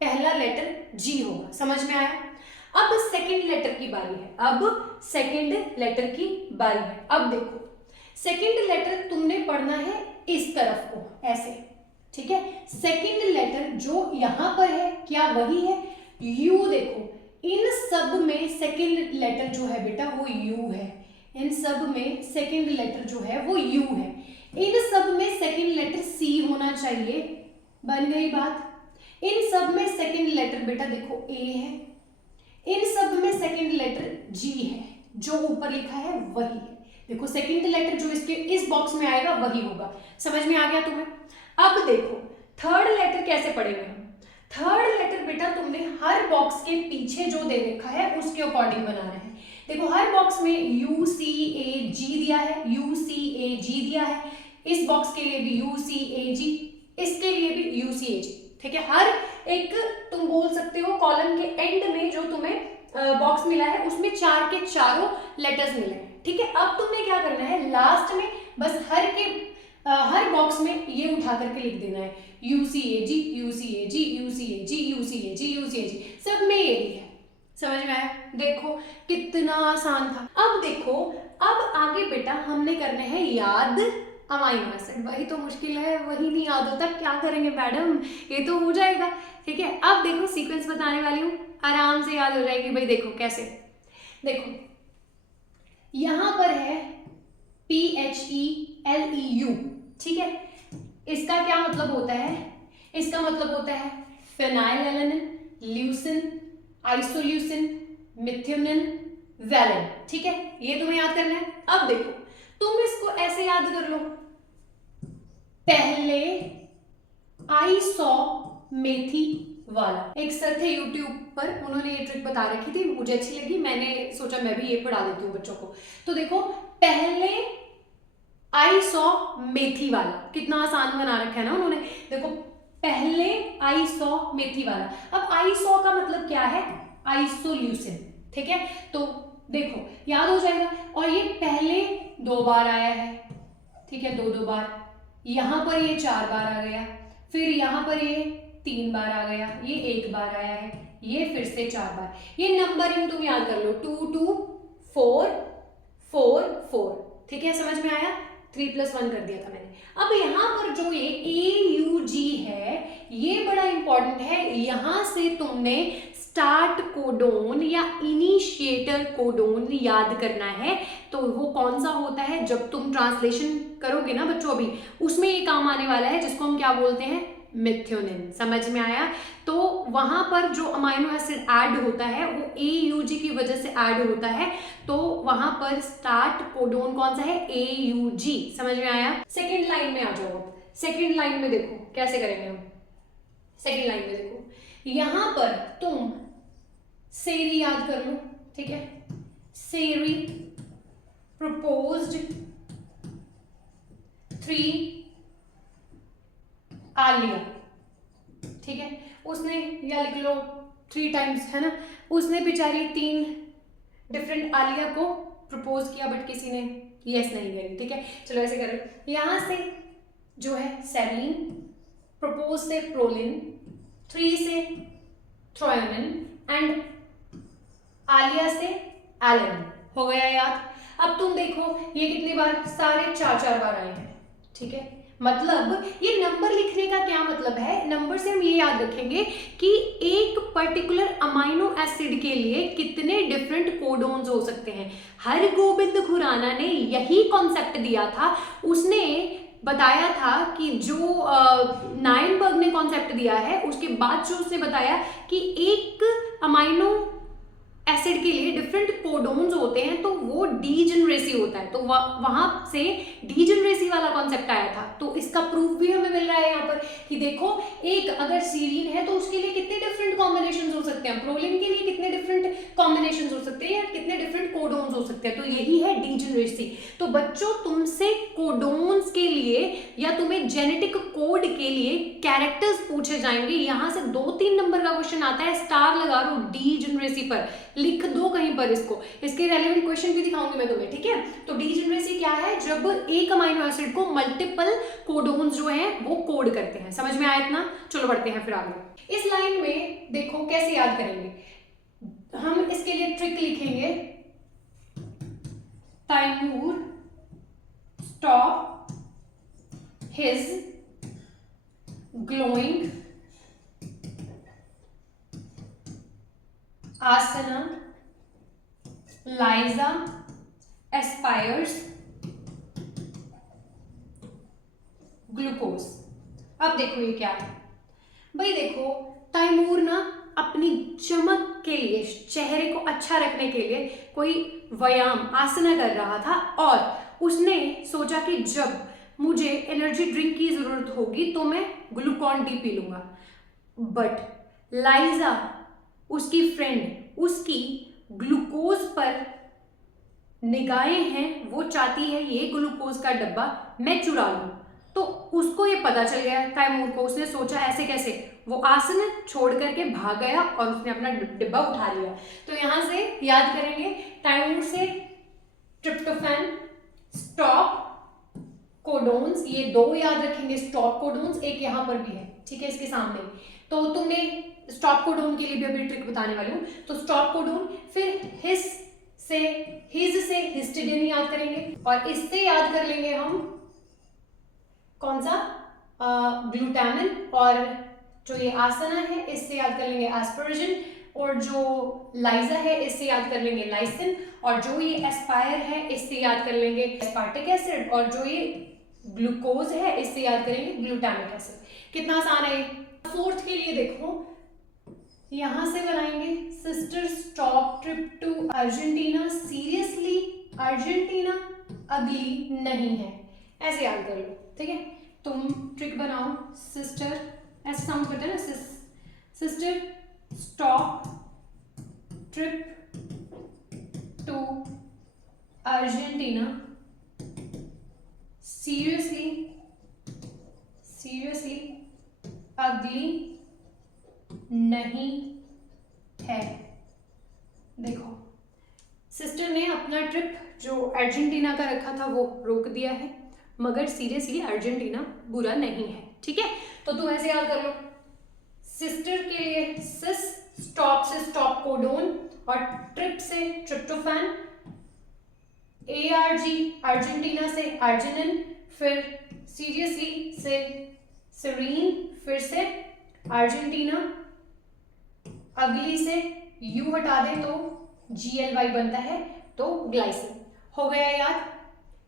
पहला लेटर जी होगा। समझ में आया? अब सेकंड लेटर की बारी है, अब सेकंड लेटर की बारी है। अब देखो सेकंड लेटर तुमने पढ़ना है इस तरफ को ऐसे, ठीक है। सेकंड लेटर जो यहां पर है क्या वही है, यू। देखो इन सब में सेकंड लेटर जो है बेटा वो यू है, इन सब में सेकंड लेटर जो है वो यू है, इन सब में सेकंड लेटर सी होना चाहिए। बन गई बात। इन सब में सेकंड लेटर बेटा देखो ए है, इन सब में सेकंड लेटर जी है, जो ऊपर लिखा है वही है। देखो सेकंड लेटर जो इसके इस बॉक्स में आएगा वही होगा। समझ में आ गया तुम्हें? अब देखो थर्ड लेटर कैसे पढ़ेंगे हम। थर्ड लेटर बेटा तुमने हर बॉक्स के पीछे जो दे रखा है उसके अकॉर्डिंग बनाना है। देखो हर बॉक्स में यू सी ए जी दिया है, यू सी ए जी दिया है, इस बॉक्स के लिए भी यू सी ए जी, इसके लिए भी यू सी ए जी, ठीक है। हर एक तुम बोल सकते हो कॉलम के एंड में जो तुम्हें बॉक्स मिला है उसमें 4 के चारों लेटर्स मिले हैं, ठीक है। अब तुमने क्या करना है, लास्ट में बस हर बॉक्स में ये उठा करके लिख देना है U C A G, U C A G, U C A G, U C A G, U C A G, सब में यही है। समझ में आया? देखो कितना आसान था। अब देखो अब आगे बेटा हमने करने हैं याद अमाइनो एसिड। वही तो मुश्किल है, वही नहीं याद होता, क्या करेंगे मैडम, ये तो हो जाएगा, ठीक है। अब देखो सीक्वेंस बताने वाली हूँ, आराम से याद हो जाएगी भाई। देखो कैसे, देखो यहां पर है PHELEU, ठीक है। इसका क्या मतलब होता है, इसका मतलब होता है फेनाइलएलेनिन, ल्यूसिन, आइसोल्यूसिन, मिथ्योनिन, वैलिन, ठीक है। ये तुम्हें याद करना है। अब देखो तुम इसको ऐसे याद कर लो, पहले आई सॉ मेथी वाला। एक सर थे यूट्यूब पर, उन्होंने ये ट्रिक बता रखी थी, मुझे अच्छी लगी, मैंने सोचा मैं भी ये पढ़ा देती हूँ बच्चों को। तो देखो पहले आई सॉ मेथी वाला, कितना आसान बना रखा है ना उन्होंने। देखो पहले आई सॉ मेथी वाला। अब आई सॉ का मतलब क्या है, आइसोल्यूसिन, ठीक है। तो देखो याद हो जाएगा। और ये पहले 2 बार आया है, ठीक है, 2 बार, यहां पर ये 4 बार आ गया, फिर यहां पर ये 3 बार आ गया, ये 1 बार आया है, ये फिर से 4 बार। ये नंबरिंग तुम याद कर लो, 2 2 4 4 4, ठीक है, समझ में आया? 3 + 1 कर दिया था मैंने। अब यहाँ पर जो ये AUG है, ये बड़ा इंपॉर्टेंट है। यहाँ से तुमने स्टार्ट कोडोन या इनिशिएटर कोडोन याद करना है। तो वो कौन सा होता है, जब तुम ट्रांसलेशन करोगे ना बच्चों अभी, उसमें ये काम आने वाला है, जिसको हम क्या बोलते हैं, मिथ्योनिन। समझ में आया? तो वहां पर जो अमाइनो एसिड ऐड होता है वो AUG की वजह से ऐड होता है। तो वहां पर स्टार्ट कोडोन कौन सा है, AUG। समझ में आया? सेकेंड लाइन में आ जाओ। सेकेंड लाइन में देखो कैसे करेंगे हम। सेकेंड लाइन में देखो, यहां पर तुम सेरी याद कर लो, ठीक है। सेरी प्रपोज्ड 3 आलिया, ठीक है। उसने, या लिख लो 3 टाइम्स, है ना। उसने बेचारी 3 डिफरेंट आलिया को प्रपोज किया, बट किसी ने यस नहीं करी, ठीक है। चलो ऐसे कर लो। यहां से जो है सेरीन, प्रपोज से प्रोलिन, 3 से थ्रोयोनिन एंड आलिया से एलन। हो गया याद? अब तुम देखो ये कितनी बार, सारे 4 बार आए हैं, ठीक है। मतलब ये नंबर लिखने का क्या मतलब है, नंबर से हम ये याद रखेंगे कि एक पर्टिकुलर अमाइनो एसिड के लिए कितने डिफरेंट कोडोन्स हो सकते हैं। हरगोबिंद खुराना ने यही कॉन्सेप्ट दिया था। उसने बताया था कि जो नाइनबर्ग ने कॉन्सेप्ट दिया है, उसके बाद जो उसने बताया कि एक अमाइनो एसिड के लिए डिफरेंट कोडोन्स होते हैं, तो वो डीजेनरेसी होता है। तो वहां से डीजेनरेसी वाला कॉन्सेप्ट आया था। तो इसका प्रूफ भी हमें मिल रहा है यहाँ पर कि देखो, एक अगर सीरीन है तो उसके लिए कितने डिफरेंट कॉम्बिनेशंस हो सकते हैं, प्रोलिन के लिए कितने डिफरेंट कॉम्बिनेशंस हो सकते हैं, या कितने डिफरेंट कोडोन्स हो सकते हैं। तो यही है डीजेनरेसी। तो बच्चों, तुमसे कोडोन्स के लिए या तुम्हें जेनेटिक कोड के लिए कैरेक्टर्स पूछे जाएंगे। यहां से 2-3 नंबर का क्वेश्चन आता है, स्टार लगा लो डीजेनरेसी पर, लिख दो कहीं पर इसको। इसके रेलेवेंट क्वेश्चन भी दिखाऊंगी मैं तुम्हें, ठीक है। तो डीजेनरेसी क्या है, जब एक अमाइनो एसिड को मल्टीपल कोडोन्स जो हैं वो कोड करते हैं। समझ में आया इतना? चलो बढ़ते हैं फिर आगे। इस लाइन में देखो कैसे याद करेंगे हम। इसके लिए ट्रिक लिखेंगे, तैमूर स्टॉप हिज ग्लोइंग आसना, लाइजा एस्पायर्स ग्लूकोज। अब देखो ये क्या है भाई। देखो, तैमूर ना अपनी चमक के लिए, चेहरे को अच्छा रखने के लिए कोई व्यायाम, आसना कर रहा था, और उसने सोचा कि जब मुझे एनर्जी ड्रिंक की जरूरत होगी तो मैं ग्लूकॉन डी पी लूंगा। बट लाइजा, उसकी फ्रेंड, उसकी ग्लूकोज पर निगाहें हैं, वो चाहती है ये ग्लूकोज का डब्बा मैं चुरा लूं। तो उसको ये पता चल गया तैमूर को। उसने सोचा ऐसे कैसे, वो आसन छोड़ करके भाग गया और उसने अपना डिब्बा उठा लिया। तो यहां से याद करेंगे, तैमूर से ट्रिप्टोफैन, स्टॉप कोडोन्स, ये 2 याद रखेंगे, स्टॉप कोडोन्स, एक यहां पर भी है, ठीक है, इसके सामने। तो तुमने स्टॉप कोडोन के लिए भी अभी ट्रिक बताने वाली हूं। तो स्टॉप कोडोन, फिर हिज से हिस्टिडिन याद करेंगे, और इससे याद कर लेंगे हम कौन सा, ग्लूटामिन, और जो ये आसना है इससे याद कर लेंगे एस्परजिन, और जो लाइजा है इससे याद कर लेंगे लाइसिन, और जो ये एस्पायर है इससे याद कर लेंगे एस्पार्टिक एसिड, और जो ये ग्लूकोज है इससे याद करेंगे ग्लूटामिक एसिड। कितना आसान है। 4th के लिए देखो, यहां से बनाएंगे, sister stop trip to Argentina, seriously Argentina अगली नहीं है, ऐसे याद कर लो, ठीक है। तुम ट्रिक बनाओ, सिस्टर ऐसे साउंड करते हैं ना, sister stop trip to Argentina, seriously अगली नहीं है। देखो, सिस्टर ने अपना ट्रिप जो अर्जेंटीना का रखा था वो रोक दिया है, मगर सीरियसली अर्जेंटीना बुरा नहीं है, ठीक है। तो तुम ऐसे याद कर लो, सिस्टर के लिए सिस, स्टॉप से स्टॉप कोडोन, और ट्रिप से ट्रिप्टोफैन, ARG अर्जेंटीना से अर्जिनिन, फिर सीरियसली से सेरीन, फिर से अर्जेंटीना, अगली से U हटा दें तो GLY बनता है, तो ग्लाइसिन। हो गया याद?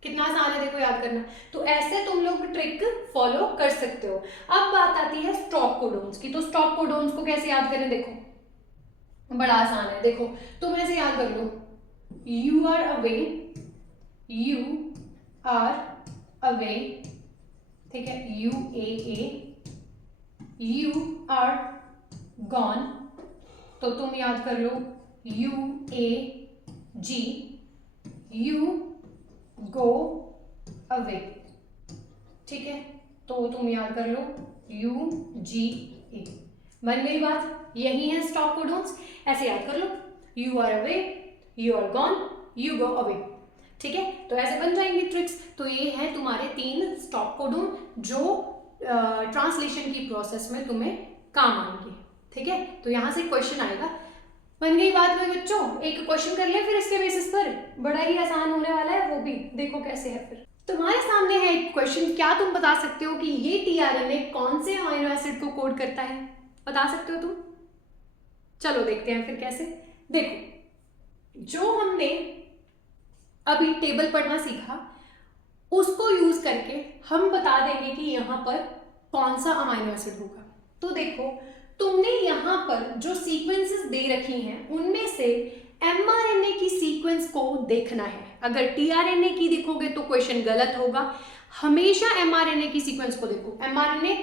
कितना आसान है देखो याद करना। तो ऐसे तुम लोग ट्रिक फॉलो कर सकते हो। अब बात आती है स्टॉप कोडोन्स की। तो स्टॉप कोडोन्स को कैसे याद करें? देखो बड़ा आसान है। देखो तुम ऐसे याद कर लो, you are away, you are away, ठीक है, UAA, यू आर गॉन, तो तुम याद कर लो UAG, यू गो अवे, ठीक है, तो तुम याद कर लो UGA। बन गई बात? यही है स्टॉप कोडोन्स, ऐसे याद कर लो, you are away, you are gone, you go away, ठीक है। तो ऐसे बन जाएंगी ट्रिक्स। तो ये है तुम्हारे 3 स्टॉप कोडोन जो ट्रांसलेशन की प्रोसेस में तुम्हें काम आएंगे, ठीक है। तो यहां से क्वेश्चन आएगा। बन गई बात मेरे बच्चों? एक क्वेश्चन कर ले फिर इसके बेसिस पर, बड़ा ही आसान होने वाला है, वो भी देखो कैसे है। फिर तुम्हारे सामने है एक क्वेश्चन, क्या तुम बता सकते हो कि ये टीआरएनए कौन से अमीनो एसिड को कोड करता है? बता सकते हो तुम? चलो देखते हैं फिर कैसे। देखो जो हमने अभी टेबल पढ़ना सीखा उसको यूज करके हम बता देंगे कि यहाँ पर कौन सा अमीनो एसिड होगा। तो देखो तुमने यहाँ पर जो सीक्वेंसेस दे रखी हैं उनमें से mRNA की सीक्वेंस को देखना है। अगर tRNA की देखोगे तो क्वेश्चन गलत होगा। हमेशा mRNA की सीक्वेंस को देखो। mRNA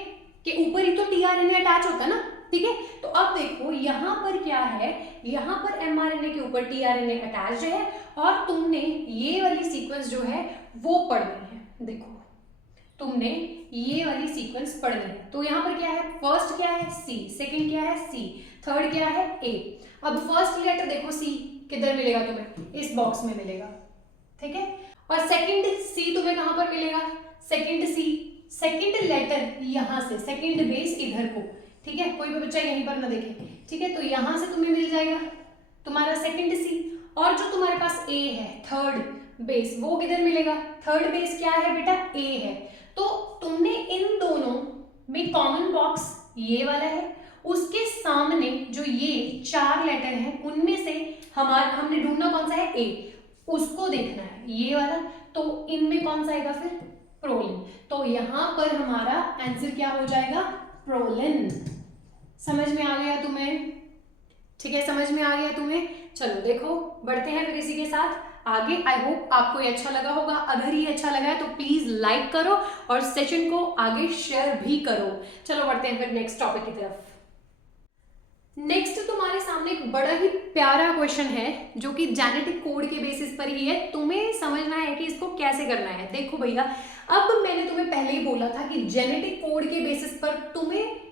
के ऊपर ही तो tRNA अटैच होता है ना, ठीक है। तो अब देखो यहाँ पर क्या है, यहाँ पर mRNA के ऊपर tRNA अटैच है और तुमने ये वाली सीक्वेंस जो है वो पढ़नी है। देखो तुमने ये वाली सीक्वेंस पढ़नी है। तो यहाँ पर क्या है, फर्स्ट क्या है C, सेकंड क्या है C, थर्ड क्या है A। अब फर्स्ट लेटर देखो C किधर मिलेगा तुम्हें? इस बॉक्स में मिलेगा, ठीक है। और सेकंड C तुम्हें कहां पर मिलेगा? सेकंड C, सेकंड लेटर यहां से, सेकंड बेस इधर को, ठीक है। कोई भी बच्चा यहीं पर ना देखे, ठीक है। तो यहां से तुम्हें मिल जाएगा तुम्हारा सेकंड C। और जो तुम्हारे पास A है थर्ड बेस, वो किधर मिलेगा? थर्ड बेस क्या है बेटा? A है। तो तुमने इन दोनों में कॉमन बॉक्स ये वाला है, उसके सामने जो ये 4 लेटर हैं उनमें से हमने ढूंढना कौन सा है? A, उसको देखना है ये वाला। तो इनमें कौन सा आएगा फिर? प्रोलिन। तो यहां पर हमारा आंसर क्या हो जाएगा? प्रोलिन। समझ में आ गया तुम्हें? ठीक है, समझ में आ गया तुम्हें? चलो देखो बढ़ते हैं फिर इसी के साथ आगे। आई होप आपको ये अच्छा लगा होगा। अगर ये अच्छा लगा है तो प्लीज लाइक करो और सेशन को आगे शेयर भी करो। चलो बढ़ते हैं फिर नेक्स्ट टॉपिक की तरफ। नेक्स्ट तुम्हारे सामने एक बड़ा ही प्यारा क्वेश्चन है जो कि जेनेटिक कोड के बेसिस पर ही है। तुम्हें समझना है कि इसको कैसे करना है। देखो भैया, अब मैंने तुम्हें पहले ही बोला था कि जेनेटिक कोड के बेसिस पर तुम्हें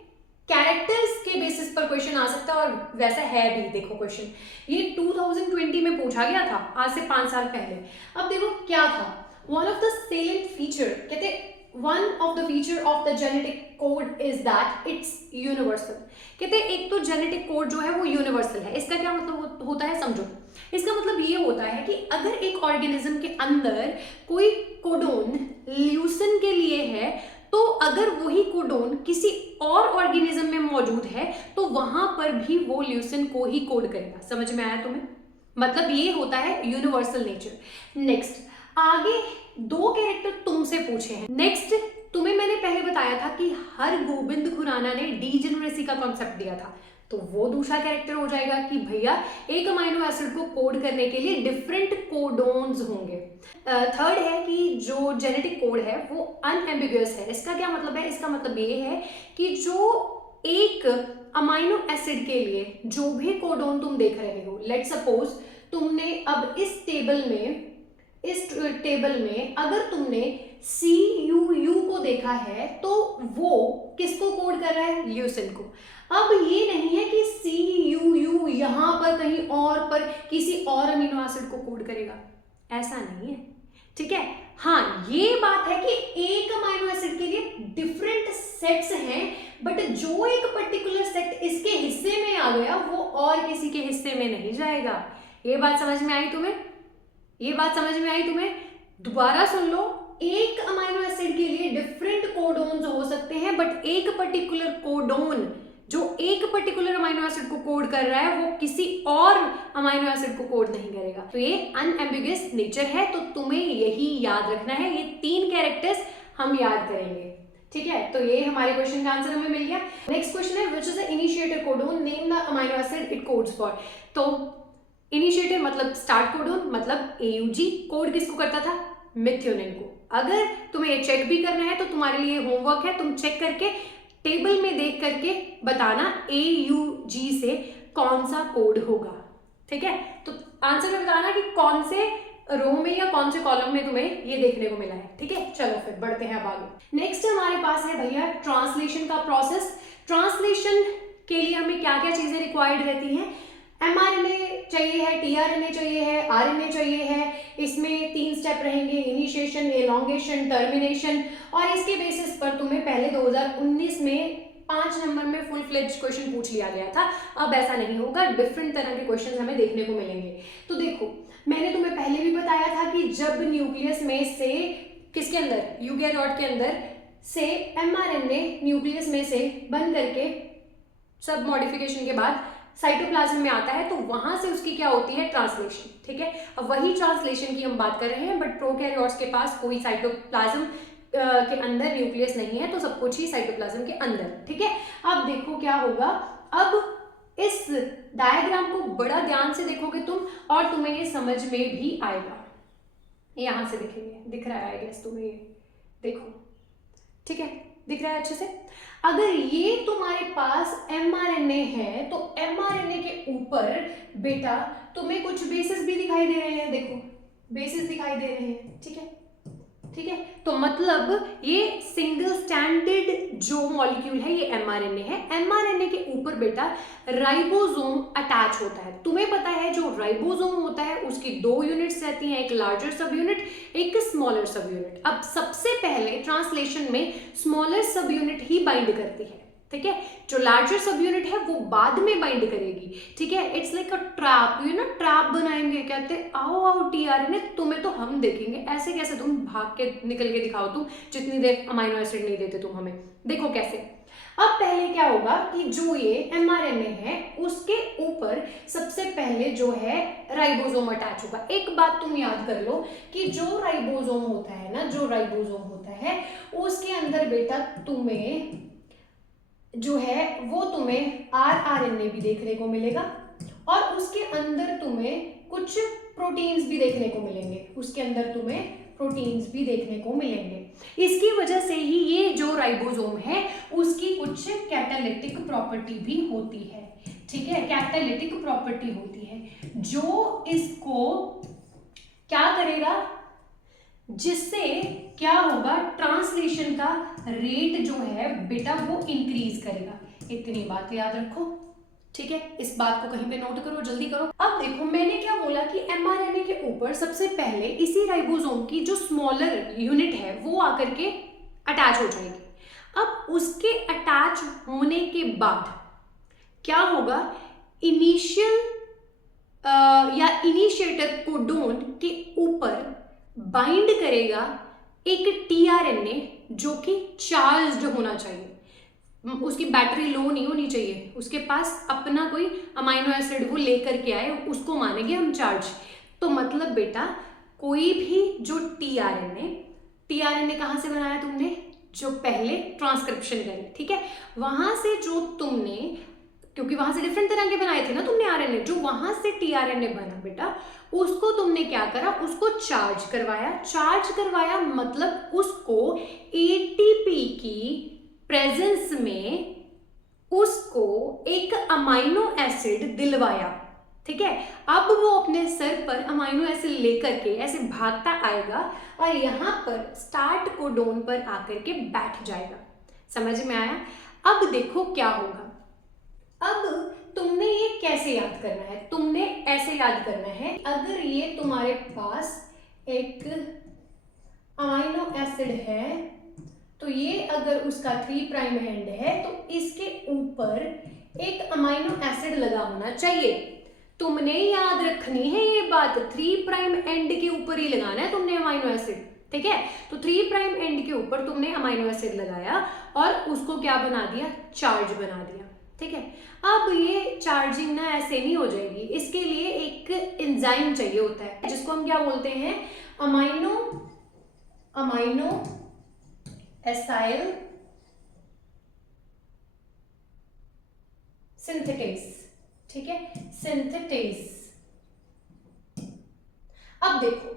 कैरेक्टर्स के बेसिस पर क्वेश्चन आ सकता है, और वैसा है भी। देखो क्वेश्चन ये 2020 में पूछा गया था, आज से 5 साल पहले। अब देखो क्या था, one of the salient feature, कहते one of the feature of the genetic code is that it's universal. कहते एक तो जेनेटिक कोड जो है वो यूनिवर्सल है। इसका क्या मतलब होता है समझो। इसका मतलब ये होता है कि अगर एक ऑर्गेनिज्म के अंदर कोई कोडोन ल्यूसिन के लिए है, तो अगर वही कोडोन किसी और ऑर्गेनिज्म में मौजूद है तो वहां पर भी वो ल्यूसिन को ही कोड करेगा। समझ में आया तुम्हें? मतलब ये होता है यूनिवर्सल नेचर। नेक्स्ट आगे 2 कैरेक्टर तुमसे पूछे हैं। नेक्स्ट तुम्हें मैंने पहले बताया था कि हर गोविंद खुराना ने डीजेनरेसी का कॉन्सेप्ट दिया था, तो वो दूसरा कैरेक्टर हो जाएगा कि भैया एक अमाइनो एसिड को कोड करने के लिए डिफरेंट कोडोन्स होंगे। थर्ड है कि जो जेनेटिक कोड है वो अनएम्बिगुअस है। इसका क्या मतलब है? इसका मतलब ये है कि जो एक अमाइनो एसिड के लिए जो भी कोडोन तुम देख रहे हो, लेट सपोज तुमने अब इस टेबल में अगर तुमने CUU को देखा है तो वो किसको कोड कर रहा है? ल्यूसिन को। अब ये नहीं है कि CUU यहां पर कहीं और पर किसी और अमीनो एसिड को कोड करेगा, ऐसा नहीं है, ठीक है। हाँ ये बात है कि एक अमीनो एसिड के लिए डिफरेंट सेट्स हैं बट जो एक पर्टिकुलर सेट इसके हिस्से में आ गया वो और किसी के हिस्से में नहीं जाएगा। ये बात समझ में आई तुम्हें? ये बात समझ में आई तुम्हें? दोबारा सुन लो, एक अमाइनो एसिड के लिए डिफरेंट कोडोन्स हो सकते हैं, बट एक पर्टिकुलर कोडोन जो एक पर्टिकुलर अमाइनो एसिड को कोड कर रहा है वो किसी और अमाइनो एसिड को कोड नहीं करेगा। तो ये अनएम्बिगुअस नेचर है, तो तुम्हें यही याद रखना है। ये 3 कैरेक्टर्स हम याद करेंगे, ठीक है? तो ये हमारे क्वेश्चन का आंसर हमें मिल गया। नेक्स्ट क्वेश्चन है which is the initiator codon, name the amino acid it codes for. तो इनिशिएटर मतलब स्टार्ट कोडोन, मतलब AUG। कोड किसको करता था? मेथियोनिन को। अगर तुम्हें ये चेक भी करना है तो तुम्हारे लिए होमवर्क है, तुम चेक करके टेबल में देख करके बताना AUG से कौन सा कोड होगा, ठीक है? तो आंसर में बताना कि कौन से रो में या कौन से कॉलम में तुम्हें ये देखने को मिला है, ठीक है? चलो फिर बढ़ते हैं अब आगे। नेक्स्ट हमारे पास है भैया ट्रांसलेशन का प्रोसेस। ट्रांसलेशन के लिए हमें क्या क्या चीजें रिक्वायर्ड रहती हैं? mRNA चाहिए है, tRNA चाहिए है, RNA चाहिए है। इसमें 3 स्टेप रहेंगे, इनिशिएशन, एलोंगेशन, टर्मिनेशन। और इसके बेसिस पर तुम्हें पहले 2019 में 5 नंबर में फुल फ्लेज क्वेश्चन पूछ लिया गया था। अब ऐसा नहीं होगा, डिफरेंट तरह के क्वेश्चन हमें देखने को मिलेंगे। तो देखो, मैंने तुम्हें पहले भी बताया था कि जब न्यूक्लियस में से किसके अंदर, यूकेरियोट के अंदर से mRNA न्यूक्लियस में से बन करके सब मॉडिफिकेशन के बाद साइटोप्लाज्म में आता है, तो वहां से उसकी क्या होती है? ट्रांसलेशन, ठीक है? अब वही ट्रांसलेशन की हम बात कर रहे हैं, बट प्रोकैरियोट्स के पास कोई साइटोप्लाज्म के अंदर न्यूक्लियस नहीं है, तो सब कुछ ही साइटोप्लाज्म के अंदर, ठीक है? अब देखो क्या होगा। अब इस डायग्राम को बड़ा ध्यान से देखोगे तुम, और तुम्हें ये समझ में भी आएगा। यहां से दिखेंगे, दिख रहा है आई गेस तुम्हें, ये देखो, ठीक है? दिख रहा है अच्छे से? अगर ये तुम्हारे पास mRNA है तो mRNA के ऊपर बेटा तुम्हें कुछ बेसिस भी दिखाई दे रहे हैं, देखो बेसिस दिखाई दे रहे हैं, ठीक है? ठीक है, तो मतलब ये सिंगल स्टैंडर्ड जो मॉलिक्यूल है ये mRNA है। mRNA के ऊपर बेटा राइबोसोम अटैच होता है। तुम्हें पता है जो राइबोसोम होता है उसकी 2 यूनिट्स रहती हैं, एक लार्जर सब यूनिट, एक स्मॉलर सब यूनिट। अब सबसे पहले ट्रांसलेशन में स्मॉलर सब यूनिट ही बाइंड करती है, ठीक है? जो लार्जर सब यूनिट है वो बाद में बाइंड करेगी, ठीक है? It's like a trap, you know, trap बनाएंगे, कहते हैं आओ आओ tRNA, तुम्हें तो हम देखेंगे, ऐसे कैसे तुम भाग के निकल के दिखाओ, तुम जितनी देर अमाइनो एसिड नहीं देते तुम हमें, देखो कैसे। अब पहले क्या होगा कि जो ये mRNA है उसके ऊपर सबसे पहले जो है राइबोसोम अटैच होगा। एक बात तुम याद कर लो कि जो राइबोसोम होता है ना, जो राइबोसोम होता है उसके अंदर बेटा तुम्हें जो है वो तुम्हें rRNA भी देखने को मिलेगा, और उसके अंदर तुम्हें कुछ प्रोटीन्स भी देखने को मिलेंगे, उसके अंदर तुम्हें प्रोटीन्स भी देखने को मिलेंगे। इसकी वजह से ही ये जो राइबोसोम है उसकी कुछ कैटालिटिक प्रॉपर्टी भी होती है, ठीक है? कैटालिटिक प्रॉपर्टी होती है जो इसको क्या करेगा, जिससे क्या होगा, ट्रांसलेशन का रेट जो है बेटा वो इंक्रीज करेगा। इतनी बात याद रखो, ठीक है? इस बात को कहीं पे नोट करो, जल्दी करो। अब देखो मैंने क्या बोला कि mRNA के ऊपर सबसे पहले इसी राइबोसोम की जो स्मॉलर यूनिट है वो आकर के अटैच हो जाएगी। अब उसके अटैच होने के बाद क्या होगा, इनिशियल या इनिशिएटर कोडोन के ऊपर बाइंड करेगा एक tRNA जो कि चार्ज्ड होना चाहिए, उसकी बैटरी लो नहीं होनी चाहिए, उसके पास अपना कोई अमाइनो एसिड वो लेकर के आए, उसको मानेंगे हम चार्ज। तो मतलब बेटा कोई भी जो tRNA कहाँ से बनाया तुमने, जो पहले ट्रांसक्रिप्शन करे, ठीक है? वहां से जो तुमने, क्योंकि वहां से डिफरेंट तरह के बनाए थे ना तुमने RNA, जो वहां से tRNA बना बेटा उसको तुमने क्या करा, उसको चार्ज करवाया। चार्ज करवाया मतलब उसको ATP की प्रेजेंस में उसको एक अमाइनो एसिड दिलवाया, ठीक है? अब वो अपने सर पर अमाइनो एसिड लेकर के ऐसे भागता आएगा और यहाँ पर स्टार्ट कोडोन पर आकर के बैठ जाएगा। समझ में आया? अब देखो क्या होगा। अब तुमने ये कैसे याद करना है, तुमने ऐसे याद करना है, अगर ये तुम्हारे पास एक अमाइनो एसिड है तो ये अगर उसका 3 प्राइम एंड है तो इसके ऊपर एक अमाइनो एसिड लगा होना चाहिए। तुमने याद रखनी है ये बात, 3 प्राइम एंड के ऊपर ही लगाना है तुमने अमाइनो एसिड, ठीक है। तो 3 प्राइम एंड के ऊपर तुमने अमाइनो एसिड लगाया और उसको क्या बना दिया, चार्ज बना दिया, ठीक है। अब ये चार्जिंग ना ऐसे नहीं हो जाएगी, इसके लिए एक एंजाइम चाहिए होता है जिसको हम क्या बोलते हैं, अमाइनो एसाइल सिंथेटेज, ठीक है, सिंथेटेज। अब देखो,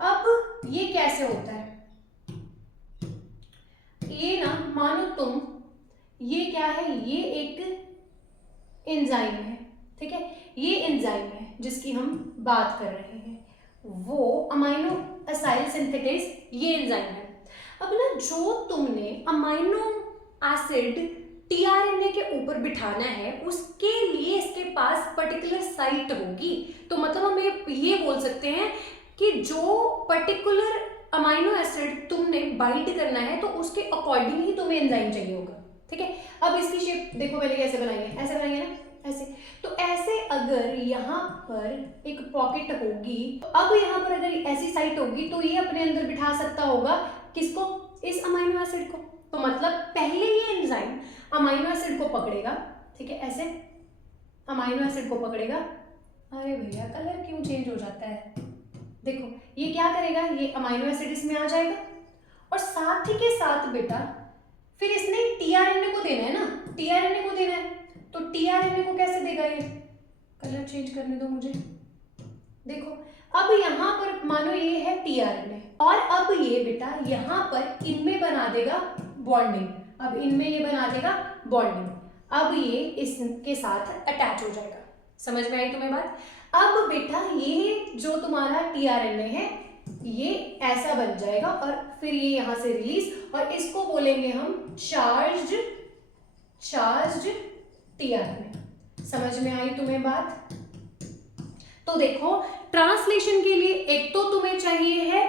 अब ये कैसे होता है, ये ना मानो तुम, ये क्या है, ये एक एंजाइम है, ठीक है, ये एंजाइम है जिसकी हम बात कर रहे हैं, वो अमाइनो एसाइल सिंथेटेज ये एंजाइम है। अब ना जो तुमने अमाइनो एसिड टीआरएनए के ऊपर बिठाना है उसके लिए इसके पास पर्टिकुलर साइट होगी। तो मतलब हम ये बोल सकते हैं कि जो पर्टिकुलर अमाइनो एसिड तुमने बाइंड करना है तो उसके अकॉर्डिंग ही तुम्हें एंजाइम चाहिए होगा, ठीक है। अब इसकी शेप देखो पहले कैसे बनाएंगे, ऐसे बनाएंगे ना, ऐसे। तो ऐसे अगर यहाँ पर एक पॉकेट होगी, तो अब यहाँ पर अगर ऐसी साइट होगी तो ये अपने अंदर बिठा सकता होगा किसको, इस अमाइनो एसिड को। तो मतलब पहले ये एंजाइम अमाइनो एसिड को पकड़ेगा, ठीक है, ऐसे अमाइनो एसिड को पकड़ेगा। अरे भैया कलर क्यों चेंज हो जाता है, देखो ये क्या करेगा, ये अमाइनो एसिड इसमें आ जाएगा और साथ ही के साथ बेटा फिर इसने टीआरएनए को देना है ना, टीआरएनए को देना है, तो टीआरएनए को कैसे देगा, ये कलर चेंज करने दो मुझे। देखो अब यहाँ पर मानो ये है टीआरएनए और अब ये बेटा यहाँ पर इनमें बना देगा बॉन्डिंग, अब इनमें ये बना देगा बॉन्डिंग, अब ये इसके साथ अटैच हो जाएगा। समझ में आई तुम्हें बात। अब बेटा ये जो तुम्हारा टीआरएनए है ये ऐसा बन जाएगा और फिर ये यहां से रिलीज, और इसको बोलेंगे हम चार्ज्ड टीआरएनए। समझ में आई तुम्हें बात। तो देखो ट्रांसलेशन के लिए एक तो तुम्हें चाहिए है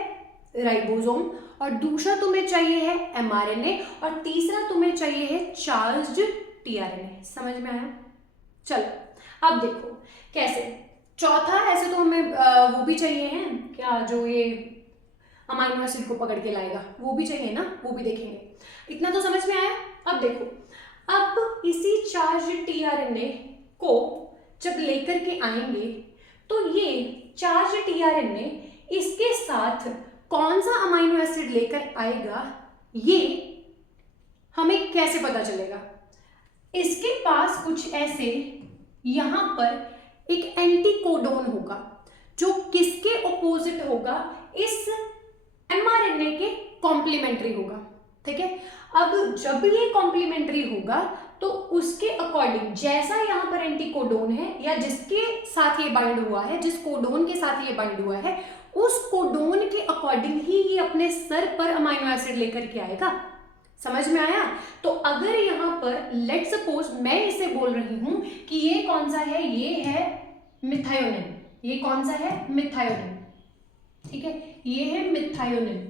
राइबोसोम और दूसरा तुम्हें चाहिए है एमआरएनए और तीसरा तुम्हें चाहिए है चार्ज्ड टीआरएनए। समझ में आया। चलो अब देखो कैसे, चौथा ऐसे तो हमें वो भी चाहिए है क्या, जो ये अमाइनो एसिड को पकड़ के लाएगा वो भी चाहिए ना, वो भी देखेंगे। इतना तो समझ में आया। अब देखो, अब इसी चार्ज टीआरएनए को जब लेकर के आएंगे तो ये चार्ज टीआरएनए इसके साथ कौन सा अमाइनो एसिड लेकर आएगा ये हमें कैसे पता चलेगा। इसके पास कुछ ऐसे यहां पर एक एंटीकोडोन होगा जो किसके ऑपोजिट होगा, इस एमआरएनए के कॉम्प्लीमेंट्री होगा, ठीक है। अब जब ये कॉम्प्लीमेंट्री होगा तो उसके अकॉर्डिंग जैसा यहां पर एंटीकोडोन है या जिसके साथ ये बाइंड हुआ है, जिस कोडोन के साथ ये बाइंड हुआ है उस कोडोन के अकॉर्डिंग ही ये अपने सर पर अमाइनो एसिड लेकर के आएगा। समझ में आया। तो अगर यहां पर लेट सपोज मैं इसे बोल रही हूं कि ये कौन सा है, ये है मिथायोनिन, ये कौन सा है मिथायोनिन, ठीक है, ये है मिथायोनिन।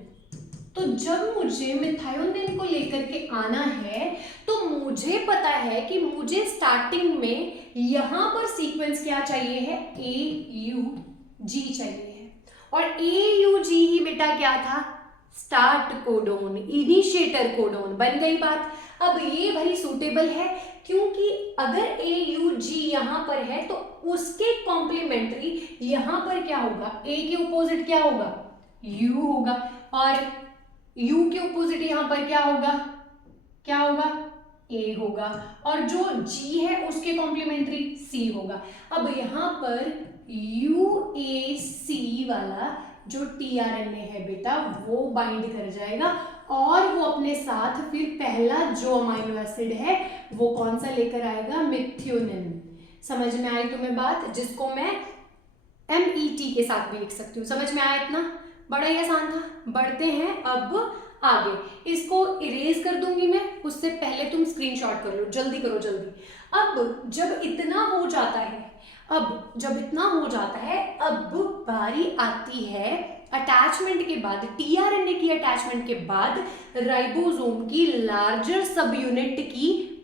तो जब मुझे मिथायोनिन को लेकर के आना है तो मुझे पता है कि मुझे स्टार्टिंग में यहां पर सीक्वेंस क्या चाहिए है, AUG चाहिए है, और AUG ही बेटा क्या था, स्टार्ट कोडोन, इनिशिएटर कोडोन। बन गई बात। अब ये भाई सूटेबल है क्योंकि अगर AUG यहां पर है तो उसके कॉम्प्लीमेंट्री यहां पर क्या होगा, A के ऑपोजिट क्या होगा, U होगा, और U के ऑपोजिट यहां पर क्या होगा, क्या होगा, A होगा, और जो G है उसके कॉम्प्लीमेंट्री C होगा। अब यहां पर UAC वाला जो टीआरएनए है बेटा वो बाइंड कर जाएगा और वो अपने साथ फिर पहला जो अमाइनो एसिड है वो कौन सा लेकर आएगा, मिथ्योनिन। समझ में आई तुम्हें बात, जिसको मैं MET के साथ भी लिख सकती हूँ। समझ में आया इतना, बड़ा ही आसान था। बढ़ते हैं अब आगे, इसको इरेज कर दूंगी मैं, उससे पहले तुम स्क्रीनशॉट कर लो, जल्दी करो जल्दी। अब जब इतना हो जाता है, अब जब इतना हो जाता है अब बारी आती है अटैचमेंट के बाद, टीआरएनए की अटैचमेंट के बाद राइबोसोम की लार्जर सब यूनिट की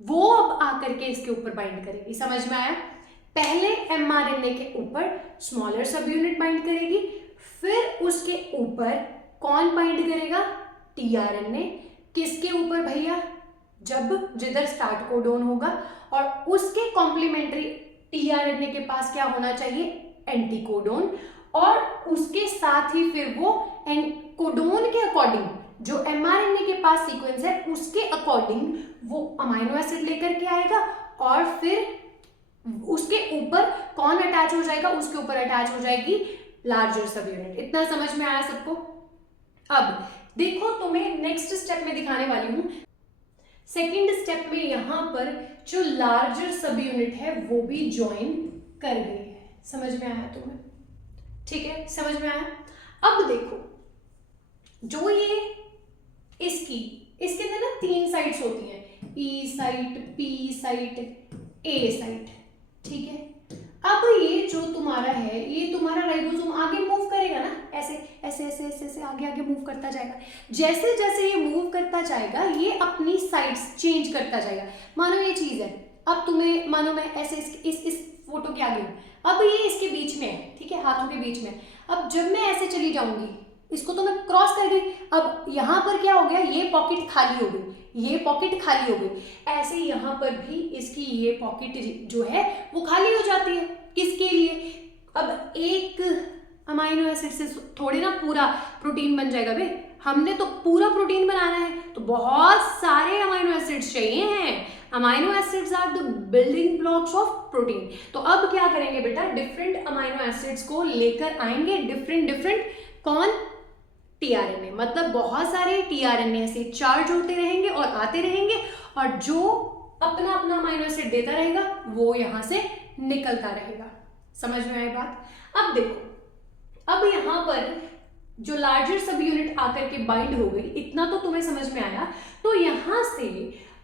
वो अब आकर के इसके ऊपर बाइंड करेगी। समझ में आया? पहले एमआरएनए के ऊपर स्मॉलर सब यूनिट बाइंड करेगी, फिर उसके ऊपर कौन बाइंड करेगा? टीआरएनए। किसके ऊपर भैया? जब जिधर स्टार्ट कोडोन होगा और उसके कॉम्प्लीमेंट्री टीआरएनए के पास क्या होना चाहिए? एंटीकोडोन। और उसके साथ ही फिर वो कोडोन के अकॉर्डिंग जो एमआरएनए के पास सीक्वेंस है उसके अकॉर्डिंग वो अमाइनो एसिड लेकर के आएगा और फिर उसके ऊपर कौन अटैच हो जाएगा? उसके ऊपर अटैच हो जाएगी लार्जर सब यूनिट। इतना समझ में आया सबको? अब देखो तुम्हें नेक्स्ट स्टेप में दिखाने वाली हूं। सेकेंड स्टेप में यहां पर जो लार्जर सब यूनिट है वो भी ज्वाइन कर गई है। समझ में आया तुम्हें? ठीक है, समझ में आया? अब देखो जो ये इसके अंदर ना 3 साइट्स होती हैं, ई साइट, पी साइट, ए साइट। ठीक है, अब ये जो तुम्हारा है, ये तुम्हारा राइबोसोम आगे मूव करेगा ना, ऐसे ऐसे ऐसे ऐसे ऐसे आगे आगे मूव करता जाएगा। जैसे जैसे ये मूव करता जाएगा ये अपनी साइड्स चेंज करता जाएगा। मानो ये चीज है, अब तुम्हें मानो मैं ऐसे इस फोटो के आगे हूं, अब ये इसके बीच में है, ठीक है, हाथों के बीच में। अब जब मैं ऐसे चली जाऊंगी, इसको तो मैं क्रॉस कर गई, अब यहां पर क्या हो गया? ये पॉकेट खाली हो गई, ये पॉकेट खाली हो गई। ऐसे यहां पर भी इसकी ये पॉकेट जो है वो खाली हो जाती है। किसके लिए? अब एक अमाइनो एसिड से थोड़ी ना पूरा प्रोटीन बन जाएगा बे, हमने तो पूरा प्रोटीन बनाना है, तो बहुत सारे अमाइनो एसिड्स चाहिए हैं। Amino acids are the building blocks of protein. तो अब क्या करेंगे बेटा? डिफरेंट अमाइनो एसिड्स को लेकर आएंगे, डिफरेंट कौन? टीआरएनए। मतलब बहुत सारे टीआरएनए से चार्ज होते रहेंगे और आते रहेंगे, और जो अपना अपना अमाइनो एसिड देता रहेगा वो यहां से निकलता रहेगा। समझ में आई बात? अब देखो, अब यहां पर जो लार्जर सब यूनिट आकर के बाइंड हो गई, इतना तो तुम्हें समझ में आया। तो यहां से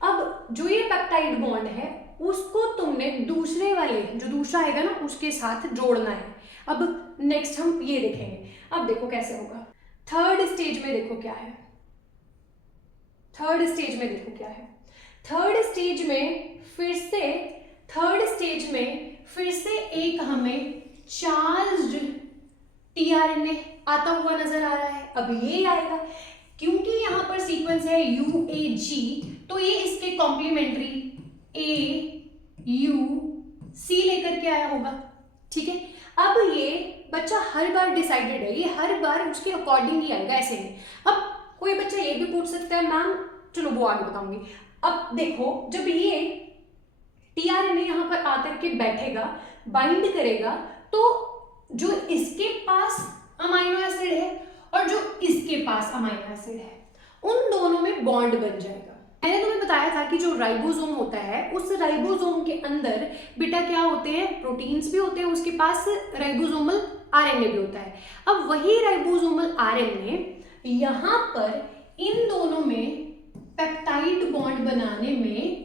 अब जो ये पेप्टाइड बॉन्ड है उसको तुमने दूसरे वाले जो दूसरा आएगा ना उसके साथ जोड़ना है। अब नेक्स्ट हम ये देखेंगे। अब देखो कैसे होगा। थर्ड स्टेज में देखो क्या है, थर्ड स्टेज में देखो क्या है। थर्ड स्टेज में फिर से एक हमें चार्ज्ड टीआरएनए आता हुआ नजर आ रहा है। अब ये आएगा क्योंकि यहां पर सीक्वेंस है UAG, तो ये इसके कॉम्प्लीमेंट्री AUC लेकर के आया होगा। ठीक है, अब ये बच्चा हर बार डिसाइडेड है, ये हर बार उसके अकॉर्डिंग ही आएगा, ऐसे नहीं। अब कोई बच्चा ये भी पूछ सकता है मैम, चलो वो आगे बताऊंगी। अब देखो, जब ये टीआरएनए यहां पर आकर के बैठेगा, बाइंड करेगा, तो जो इसके पास अमाइनो एसिड है और जो इसके पास अमाइनो एसिड है, उन दोनों में बॉन्ड बन जाएगा। मैंने तुम्हें बताया था कि जो राइबोसोम होता है, उस राइबोसोम के अंदर बेटा क्या होते हैं? प्रोटीन्स भी होते हैं, उसके पास राइबोसोमल आरएनए भी होता है। अब वही राइबोसोमल आरएनए यहां पर इन दोनों में पेप्टाइड बॉन्ड बनाने में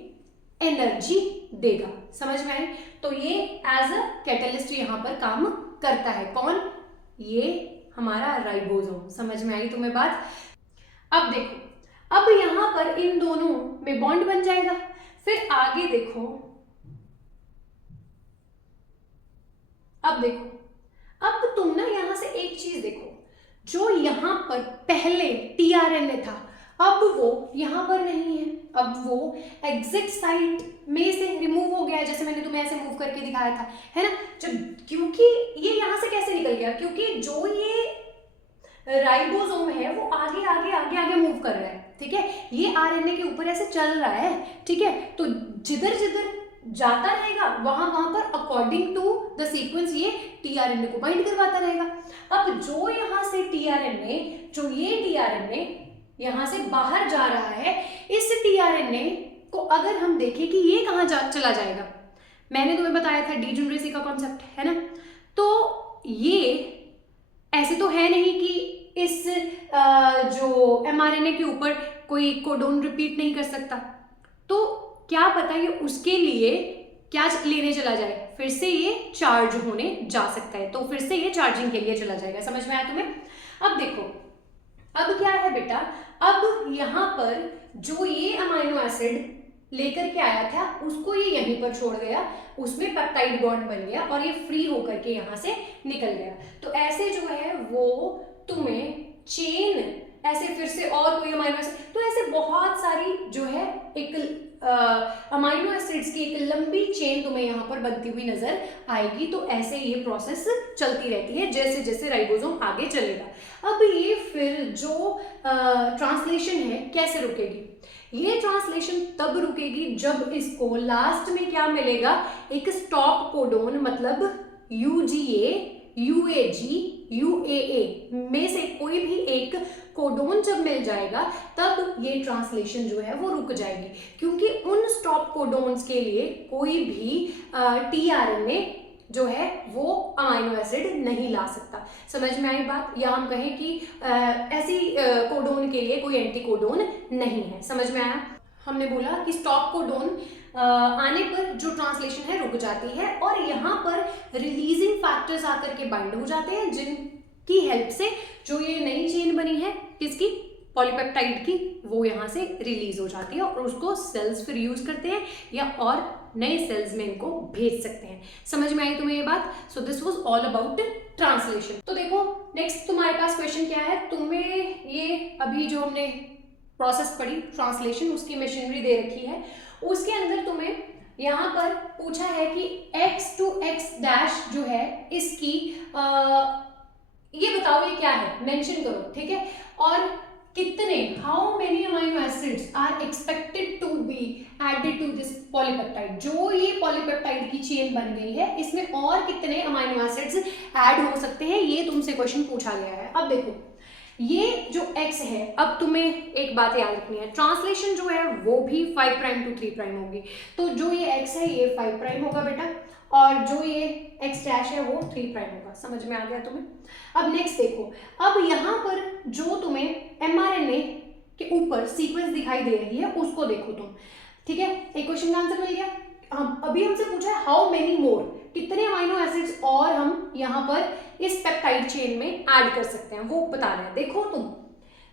एनर्जी देगा। समझ में आए? तो ये एज अ कैटलिस्ट यहां पर काम करता है। कौन? ये हमारा राइबोसोम। समझ में आई तुम्हें बात? अब देखो, अब यहां पर इन दोनों में बॉन्ड बन जाएगा। फिर आगे देखो, अब देखो, अब तुम ना यहां से एक चीज देखो, जो यहां पर पहले टीआरएनए था अब वो यहां पर नहीं है, अब वो एग्जिट साइट में से रिमूव हो गया है, जैसे मैंने तुम्हें ऐसे मूव करके दिखाया था, है ना। जब क्योंकि ये यहां से कैसे निकल गया? क्योंकि जो ये राइबोसोम है वो आगे आगे आगे आगे मूव कर रहा है, ठीक है, ये आरएनए के ऊपर ऐसे चल रहा है, ठीक है। तो जिधर जिधर जाता रहेगा वहां वहां पर अकॉर्डिंग टू द सीक्वेंस ये टीआरएनए को बाइंड करवाता रहेगा। अब जो यहां से टीआरएनए, जो ये टीआरएनए यहां से बाहर जा रहा है, इस टीआरएनए को अगर हम देखें कि ये कहां चला जाएगा, मैंने तुम्हें बताया था डीजेनरेसी का कॉन्सेप्ट, है ना। तो ये ऐसे तो है नहीं कि इस जो एमआरएनए के ऊपर कोई कोडोन रिपीट नहीं कर सकता, तो क्या पता ये उसके लिए क्या लेने चला जाए, फिर से ये चार्ज होने जा सकता है, तो फिर से ये चार्जिंग के लिए चला जाएगा। समझ में आया तुम्हें? अब देखो, अब क्या है बेटा, अब यहाँ पर जो ये अमाइनो एसिड लेकर के आया था उसको ये यहीं पर छोड़ गया, उसमें पेप्टाइड बॉन्ड बन गया और ये फ्री होकर के यहाँ से निकल गया। तो ऐसे जो है वो तुम्हें चेन, ऐसे फिर से और कोई अमाइनो एसिड, तो ऐसे बहुत सारी जो है एक अमाइनो एसिड्स की एक लंबी चेन तुम्हें यहाँ पर बनती हुई नजर आएगी। तो ऐसे ये प्रोसेस चलती रहती है जैसे जैसे राइबोसोम आगे चलेगा। अब ये फिर जो ट्रांसलेशन है कैसे रुकेगी? ये ट्रांसलेशन तब रुकेगी जब इसको लास्ट में क्या मिलेगा, एक स्टॉप कोडोन, मतलब UGA, UAG, UAA में से कोई भी एक कोडोन जब मिल जाएगा तब ये ट्रांसलेशन जो है वो रुक जाएगी, क्योंकि उन स्टॉप कोडोन्स के लिए कोई भी tRNA जो है वो अमाइनो एसिड नहीं ला सकता। समझ में आई बात? या हम कहें कि ऐसी कोडोन के लिए कोई एंटी कोडोन नहीं है। समझ में आया? हमने बोला कि स्टॉप कोडोन आने पर जो ट्रांसलेशन है रुक जाती है और यहाँ पर रिलीजिंग फैक्टर्स आकर के बाइंड हो जाते हैं, जिनकी हेल्प से जो ये नई चेन बनी है किसकी, पॉलीपेप्टाइड की, वो यहाँ से रिलीज हो जाती है और उसको सेल्स फिर यूज करते हैं या और नए सेल्स में इनको भेज सकते हैं। समझ में आई तुम्हें ये बात? So this was all about translation. तो देखो नेक्स्ट तुम्हारे पास क्वेश्चन क्या है, तुम्हें ये अभी जो हमने प्रोसेस पढ़ी ट्रांसलेशन, उसकी मशीनरी दे रखी है, उसके अंदर तुम्हें यहाँ पर पूछा है कि x to x डैश जो है इसकी ये बताओ ये क्या है, मेंशन करो, ठीक है। और कितने, how many amino acids are expected to be added to this polypeptide, जो ये पॉलीपेप्टाइड की चेन बन गई है इसमें और कितने अमाइनो एसिड्स ऐड हो सकते हैं, ये तुमसे क्वेश्चन पूछा गया है। अब देखो ये जो x है, अब तुम्हें एक बात याद रखनी है, ट्रांसलेशन जो है वो भी 5 प्राइम टू 3 प्राइम होगी, तो जो ये x है ये 5 प्राइम होगा बेटा, और जो ये x डैश है वो 3 प्राइम होगा। समझ में आ गया तुम्हें? अब नेक्स्ट देखो, अब यहाँ पर जो तुम्हें mRNA के ऊपर सीक्वेंस दिखाई दे रही है उसको देखो तुम, ठीक है। एक क्वेश्चन का आंसर मिल गया। अभी हमसे पूछा है हाउ मेनी मोर, कितने अमाइनो एसिड्स और हम यहाँ पर इस पेप्टाइड चेन में ऐड कर सकते हैं, वो बता रहे हैं। देखो तुम,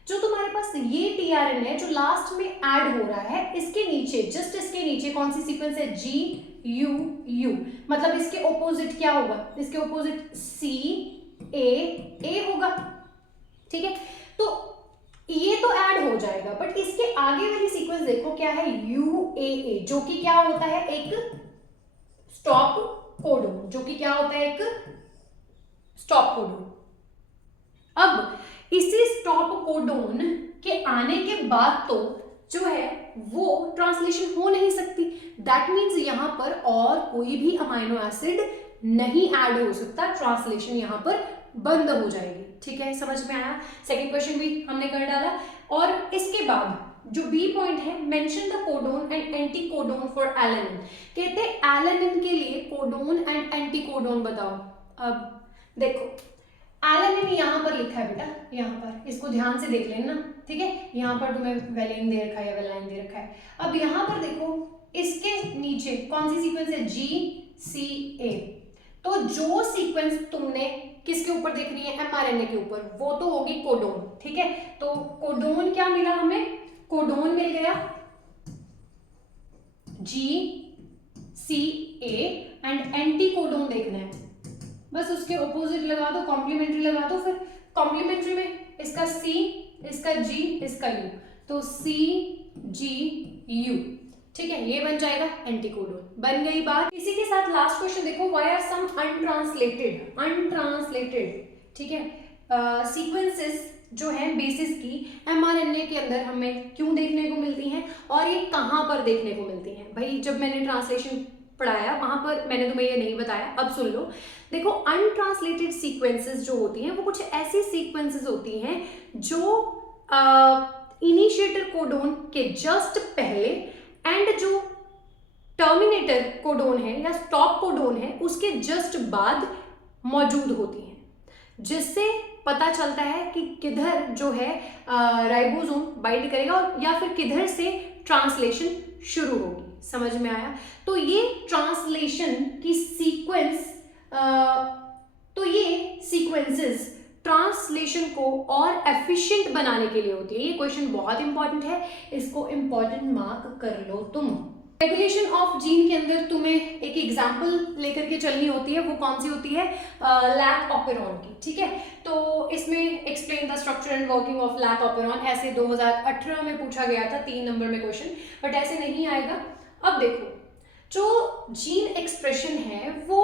जो तुम्हारे पास ये tRNA है जो लास्ट में ऐड हो रहा है, इसके नीचे, जस्ट इसके नीचे कौन सी सीक्वेंस है, GUU, मतलब इसके ऑपोजिट क्या होगा, इसके ऑपोजिट CAA होगा, ठीक है। तो ये तो ऐड हो जाएगा, बट इसके आगे वाली सीक्वेंस देखो क्या है, UAA, जो कि क्या होता है, एक स्टॉप कोडोन, जो कि क्या होता है, एक स्टॉप कोडोन। अब इसी स्टॉप कोडोन के आने के बाद तो जो है वो ट्रांसलेशन हो नहीं सकती, दैट मीन्स यहाँ पर और कोई भी अमाइनो एसिड नहीं ऐड हो सकता, ट्रांसलेशन यहाँ पर बंद हो जाएगी, ठीक है। समझ में आया? सेकंड क्वेश्चन भी हमने कर डाला। और इसके बाद जो बी पॉइंट है, mention the codon and anti codon for alanine, कहते हैं एलेनिन के लिए कोडोन एंड एंटी कोडोन बताओ। अब देखो एलेनिन यहाँ पर लिखा है बेटा, यहाँ पर इसको ध्यान से देख लेना, ठीक है। यहाँ पर तुम्हें वेलिन दे रखा है या वेलाइन दे रखा है। अब यहाँ पर देखो इसके नीचे कौन सी सीक्वेंस है, GCA, तो जो सीक्वेंस तुमने किसके ऊपर देखनी है, mRNA के ऊपर, वो तो होगी कोडोन, ठीक है। तो कोडोन क्या मिला हमें, कोडोन मिल गया GCA एंड एंटी कोडोन देखना है, बस उसके ऑपोजिट लगा दो, कॉम्प्लीमेंट्री लगा दो, फिर कॉम्प्लीमेंट्री में इसका C, इसका G, इसका U, तो CGU, ठीक है, ये बन जाएगा एंटी कोडोन। बन गई बात। इसी के साथ लास्ट क्वेश्चन देखो, व्हाई आर सम अनट्रांसलेटेड, ठीक है, सीक्वेंसेस जो है बेसिस की mRNA के अंदर हमें क्यों देखने को मिलती हैं और ये कहाँ पर देखने को मिलती हैं। भाई जब मैंने ट्रांसलेशन पढ़ाया वहां पर मैंने तुम्हें ये नहीं बताया, अब सुन लो। देखो अनट्रांसलेटेड सीक्वेंसेस जो होती हैं वो कुछ ऐसी सीक्वेंसेस होती हैं जो इनिशिएटर कोडोन के जस्ट पहले एंड जो टर्मिनेटर कोडोन है या स्टॉप कोडोन है उसके जस्ट बाद मौजूद होती हैं, जिससे पता चलता है कि किधर जो है राइबोसोम बाइंड करेगा और या फिर किधर से ट्रांसलेशन शुरू होगी। समझ में आया? तो ये ट्रांसलेशन की सीक्वेंस, तो ये सीक्वेंसेस ट्रांसलेशन को और एफिशिएंट बनाने के लिए होती है। ये क्वेश्चन बहुत इंपॉर्टेंट है, इसको इंपॉर्टेंट मार्क कर लो तुम। रेगुलेशन ऑफ जीन के अंदर तुम्हें एक एग्जांपल लेकर के चलनी होती है, वो कौन सी होती है? लैक ऑपेरॉन की। ठीक है, तो इसमें explain the structure and working of lac operon, ऐसे 2018 में पूछा गया था 3 नंबर में क्वेश्चन, बट ऐसे नहीं आएगा। अब देखो, जो जीन एक्सप्रेशन है वो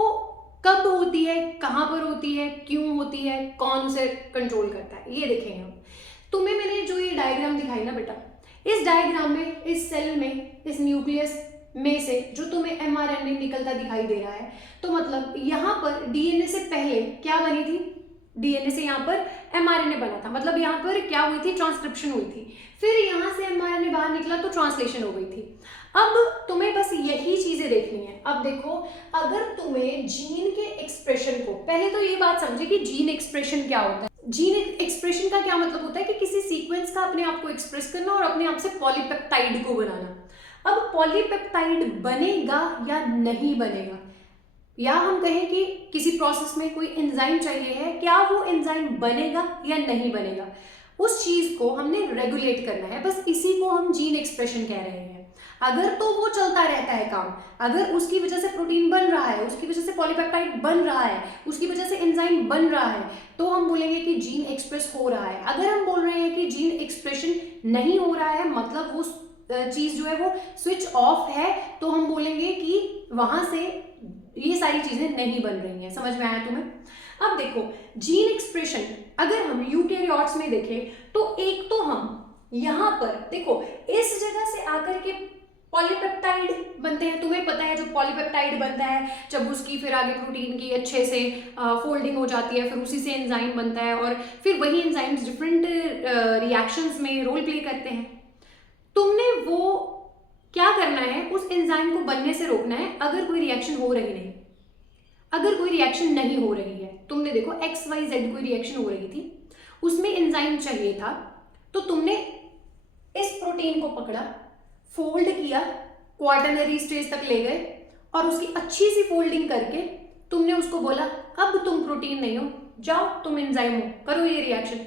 कब होती है, कहां पर होती है, क्यों होती है, कौन उसे कंट्रोल करता है, ये देखेंगे हम। तुम्हें मैंने जो ये डायग्राम दिखाई ना बेटा, इस डायग्राम में, इस सेल में, इस न्यूक्लियस में से जो तुम्हें एमआरएनए निकलता दिखाई दे रहा है, तो मतलब यहाँ पर डीएनए से पहले क्या बनी थी? डीएनए से यहाँ पर एमआरएनए बना था, मतलब यहाँ पर क्या हुई थी? ट्रांसक्रिप्शन हुई थी। फिर यहाँ से एमआरएनए बाहर निकला तो ट्रांसलेशन हो गई थी। अब तुम्हें बस यही चीजें देखनी है। अब देखो, अगर तुम्हें जीन के एक्सप्रेशन को, पहले तो ये बात समझे कि जीन एक्सप्रेशन क्या होता है। जीन एक्सप्रेशन का क्या मतलब होता है कि किसी सीक्वेंस का अपने आप को एक्सप्रेस करना और अपने आप से पॉलीपेप्टाइड को बनाना। अब पॉलीपेप्टाइड बनेगा या नहीं बनेगा, या हम कहें कि किसी प्रोसेस में कोई एंजाइम चाहिए है, क्या वो एंजाइम बनेगा या नहीं बनेगा, उस चीज को हमने रेगुलेट करना है। बस इसी को हम जीन एक्सप्रेशन कह रहे हैं। अगर तो वो चलता रहता है काम, अगर उसकी वजह से प्रोटीन बन रहा है, उसकी वजह से पॉलीपेप्टाइड बन रहा है, उसकी वजह से एंजाइम बन रहा है, तो हम बोलेंगे कि जीन एक्सप्रेस हो रहा है। अगर हम बोल रहे हैं कि जीन एक्सप्रेशन नहीं हो रहा है, मतलब वो चीज जो है वो स्विच ऑफ है, तो हम बोलेंगे कि वहां से ये सारी चीजें नहीं बन रही हैं। समझ में आया तुम्हें? अब देखो, जीन एक्सप्रेशन अगर हम यूकेरियोट्स में देखें तो एक तो हम यहां पर देखो, इस जगह से आकर के पॉलीपेप्टाइड बनते हैं। तुम्हें पता है जो पॉलीपेप्टाइड बनता है, जब उसकी फिर आगे प्रोटीन की अच्छे से फोल्डिंग हो जाती है, फिर उसी से एंजाइम बनता है, और फिर वही एंजाइम्स डिफरेंट रिएक्शंस में रोल प्ले करते हैं। तुमने वो क्या करना है, उस एंजाइम को बनने से रोकना है। अगर कोई रिएक्शन हो रही नहीं, अगर कोई रिएक्शन नहीं हो रही है, तुमने देखो XYZ कोई रिएक्शन हो रही थी, उसमें एंजाइम चाहिए था, तो तुमने इस प्रोटीन को पकड़ा, फोल्ड किया, क्वाटरनरी स्टेज तक ले गए, और उसकी अच्छी सी फोल्डिंग करके तुमने उसको बोला अब तुम प्रोटीन नहीं हो, जाओ तुम एंजाइम हो, करो ये रिएक्शन।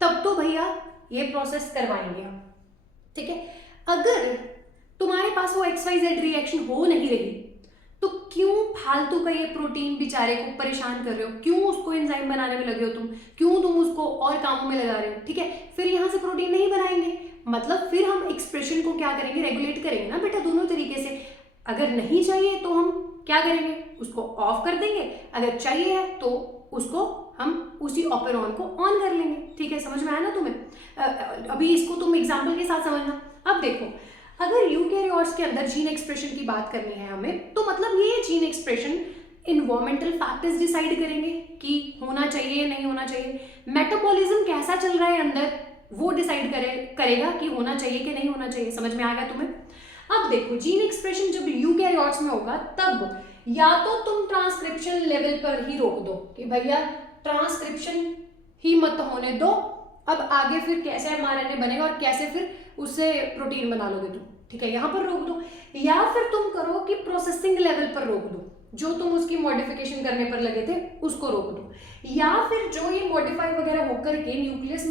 तब तो भैया ये प्रोसेस करवाएंगे हम। ठीक है, अगर तुम्हारे पास वो XYZ रिएक्शन हो नहीं रही, तो क्यों फालतू का ये प्रोटीन बेचारे को परेशान कर रहे हो, क्यों उसको एंजाइम बनाने में लगे हो तुम, क्यों तुम उसको और कामों में लगा रहे हो? ठीक है, फिर यहां से प्रोटीन नहीं बनाएंगे, मतलब फिर हम एक्सप्रेशन को क्या करेंगे? रेगुलेट करेंगे ना बेटा, दोनों तरीके से। अगर नहीं चाहिए तो हम क्या करेंगे? उसको ऑफ कर देंगे, अगर चाहिए है तो उसको हम उसी ऑपेरॉन को ऑन कर लेंगे। ठीक है, समझ में आया ना तुम्हें? अभी इसको तुम एग्जाम्पल के साथ समझना। अब देखो, अगर यूकेरियोट्स के अंदर जीन एक्सप्रेशन की बात करनी है हमें, तो मतलब ये gene expression environmental factors decide करेंगे कि होना चाहिए या नहीं होना चाहिए। मेटाबॉलिज्म कैसा चल रहा है अंदर, वो डिसाइड करेगा कि होना चाहिए कि नहीं होना चाहिए। समझ में आएगा तुम्हें? अब देखो, जीन एक्सप्रेशन जब यूकेरियोट्स में होगा, तब या तो तुम ट्रांसक्रिप्शन लेवल पर ही रोक दो कि भैया ट्रांसक्रिप्शन ही मत होने दो, अब आगे फिर कैसे एमआरएनए बनेगा और कैसे फिर उससे प्रोटीन बना लोगे तुम। ठीक है, यहां पर रोक दो, या फिर तुम करो कि प्रोसेसिंग लेवल पर रोक दो, जो तुम उसकी मॉडिफिकेशन करने पर लगे थे उसको रोक दो, या फिर जो ये मॉडिफाई वगैरह होकर के न्यूक्लियस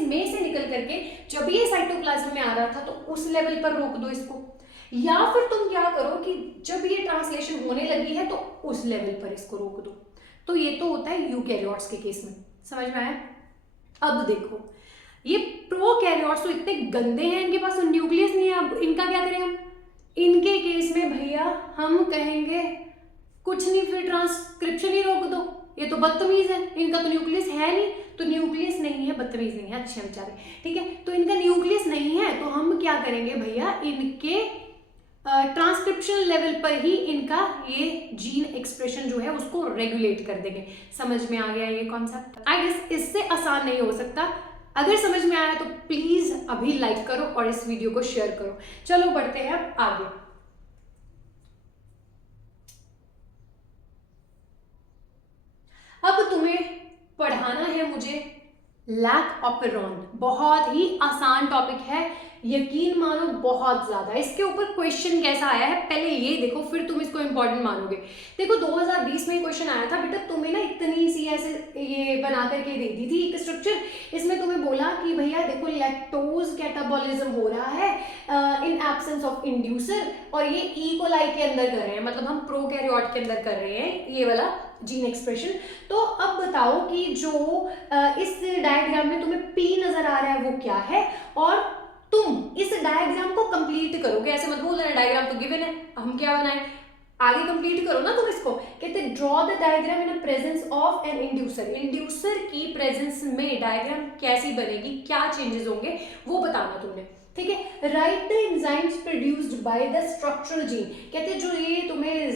में से निकल करके जब ये साइटोप्लाज्म में आ रहा था तो उस लेवल पर रोक दो इसको, या फिर तुम क्या करो कि जब ये ट्रांसलेशन होने लगी है तो उस लेवल पर इसको रोक दो। तो ये तो होता है यूकेरियोट्स के केस में। समझ में आया? अब देखो, ये प्रोकैरियोट्स तो इतने गंदे हैं, इनके पास तो न्यूक्लियस नहीं है। अब इनका क्या करें हम? इनके केस में भैया हम कहेंगे कुछ नहीं, फिर ट्रांसक्रिप्शन ही रोक दो, ये तो बदतमीज है, इनका तो न्यूक्लियस है नहीं, तो न्यूक्लियस नहीं है, बदतमीज नहीं है, अच्छे बेचारे। ठीक है, तो इनका न्यूक्लियस नहीं है, तो हम क्या करेंगे भैया, इनके ट्रांसक्रिप्शन लेवल पर ही इनका ये जीन एक्सप्रेशन जो है उसको रेगुलेट कर देंगे। समझ में आ गया ये कॉन्सेप्ट? आई गेस इससे आसान नहीं हो सकता। अगर समझ में आया तो प्लीज अभी लाइक करो और इस वीडियो को शेयर करो। चलो बढ़ते हैं अब आगे। अब तुम्हें पढ़ाना है मुझे लैक ऑपेरॉन, बहुत ही आसान टॉपिक है, यकीन मानो बहुत ज्यादा। इसके ऊपर क्वेश्चन कैसा आया है पहले ये देखो, फिर तुम इसको इंपॉर्टेंट मानोगे। देखो 2020 में क्वेश्चन आया था बेटा, तुम्हें ना इतनी सी ऐसे ये बना करके दे दी थी एक स्ट्रक्चर, इसमें तुम्हें बोला कि भैया देखो लैक्टोज कैटाबॉलिज्म हो रहा है इन एब्सेंस ऑफ इंड्यूसर, और ये ई कोलाई के अंदर कर रहे हैं, मतलब हम प्रोकैरियोट के अंदर कर रहे हैं ये वाला जीन एक्सप्रेशन। तो अब बताओ कि जो इस डायग्राम में तुम्हें पी नजर आ रहा है वो क्या है, और तुम इस डायग्राम को कंप्लीट करोगे। ऐसे मत बोल देना डायग्राम तो गिवन है, हम क्या बनाए, आगे कंप्लीट करो ना तुम इसको। कहते draw the diagram in presence of an inducer, inducer की प्रेजेंस में डायग्राम कैसी बनेगी, क्या चेंजेस होंगे वो बताना तुमने, ठीक है। Right the enzymes produced by the structural gene, कहते जो ये तुम्हें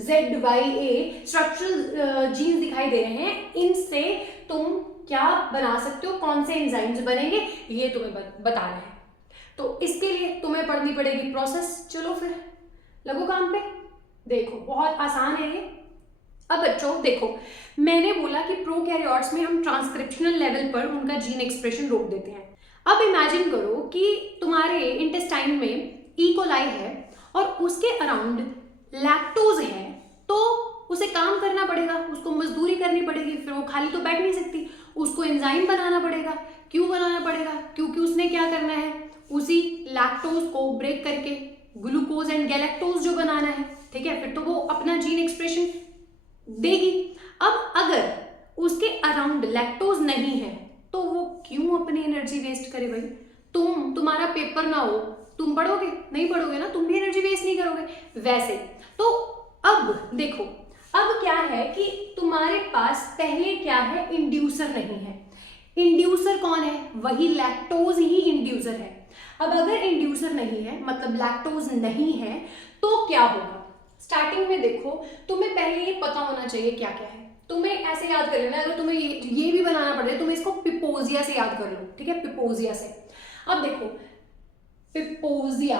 ZYA स्ट्रक्चरल जीन दिखाई दे रहे हैं, इनसे तुम क्या बना सकते हो, कौन से एंजाइम्स बनेंगे ये तुम्हें बताना है। तो इसके लिए तुम्हें पढ़नी पड़ेगी प्रोसेस। चलो फिर लगो काम पे। देखो बहुत आसान है ये। अब बच्चों देखो, मैंने बोला कि प्रोकैरियोट्स में हम ट्रांसक्रिप्शनल लेवल पर उनका जीन एक्सप्रेशन रोक देते हैं। अब इमेजिन करो कि तुम्हारे इंटेस्टाइन में ई कोलाई है और उसके अराउंड लैक्टोज है, तो उसे काम करना पड़ेगा, उसको मजदूरी करनी पड़ेगी, फिर वो खाली तो बैठ नहीं सकती, उसको एंजाइम बनाना पड़ेगा। क्यों बनाना पड़ेगा, क्योंकि उसने क्या करना है, उसी लैक्टोज को ब्रेक करके ग्लूकोज एंड गैलेक्टोज जो बनाना है, ठीक है, फिर तो वो अपना जीन एक्सप्रेशन देगी। अब अगर उसके अराउंड लैक्टोज नहीं है तो वो क्यों अपनी एनर्जी वेस्ट करे भाई। तुम्हारा पेपर ना हो, तुम पढ़ोगे नहीं, पढ़ोगे ना, तुम भी एनर्जी वेस्ट नहीं करोगे वैसे। तो अब देखो, अब क्या है कि तुम्हारे पास पहले क्या है, इंड्यूसर नहीं है। इंड्यूसर कौन है, वही लैक्टोज ही इंड्यूसर है। अब अगर इंड्यूसर नहीं है मतलब लैक्टोज नहीं है तो क्या होगा। स्टार्टिंग में देखो, तुम्हें पहले ये पता होना चाहिए क्या क्या है, तुम्हें ऐसे याद कर लेना। अगर तुम्हें ये भी बनाना पड़े, तुम्हें इसको पिपोजिया से याद कर लो, ठीक है, पिपोजिया से। अब देखो पिपोजिया,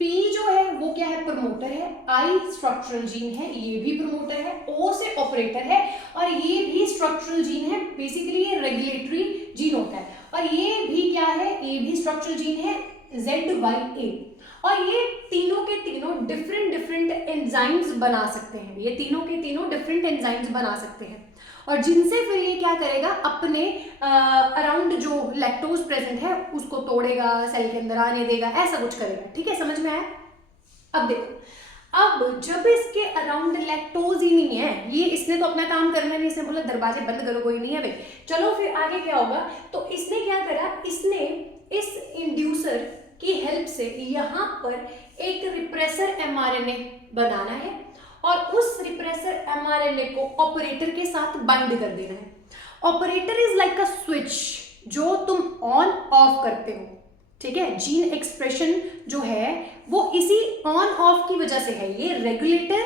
पी जो है वो क्या है, प्रमोटर है, आई स्ट्रक्चरल जीन है, ये भी प्रमोटर है, ओ से ऑपरेटर है, और ये भी स्ट्रक्चरल जीन है, बेसिकली ये रेगुलेटरी जीन होता है। और ये भी क्या है, ये भी स्ट्रक्चरल जीन है, ZYA। और ये तीनों के तीनों डिफरेंट एंजाइम्स बना सकते हैं, ये तीनों के तीनों डिफरेंट एंजाइम्स बना सकते हैं, और जिनसे फिर ये क्या करेगा, अपने अराउंड जो लैक्टोज प्रेजेंट है उसको तोड़ेगा, सेल के अंदर आने देगा, ऐसा कुछ करेगा, ठीक है, समझ में आया। अब देखो, अब जब इसके अराउंड लैक्टोज ही नहीं है, ये इसने तो अपना काम करना नहीं, इसने बोला दरवाजे बंद करो, कोई नहीं है भाई, चलो फिर आगे क्या होगा। तो इसने क्या करा, इसने इस इंड्यूसर की हेल्प से यहाँ पर एक रिप्रेसर mRNA बनाना है, और उस रिप्रेसर mRNA को ऑपरेटर के साथ बाइंड कर देना है। Operator is like a switch जो तुम ऑन ऑफ करते हो, ठीक है। जीन एक्सप्रेशन जो है वो इसी ऑन ऑफ की वजह से है। ये रेगुलेटर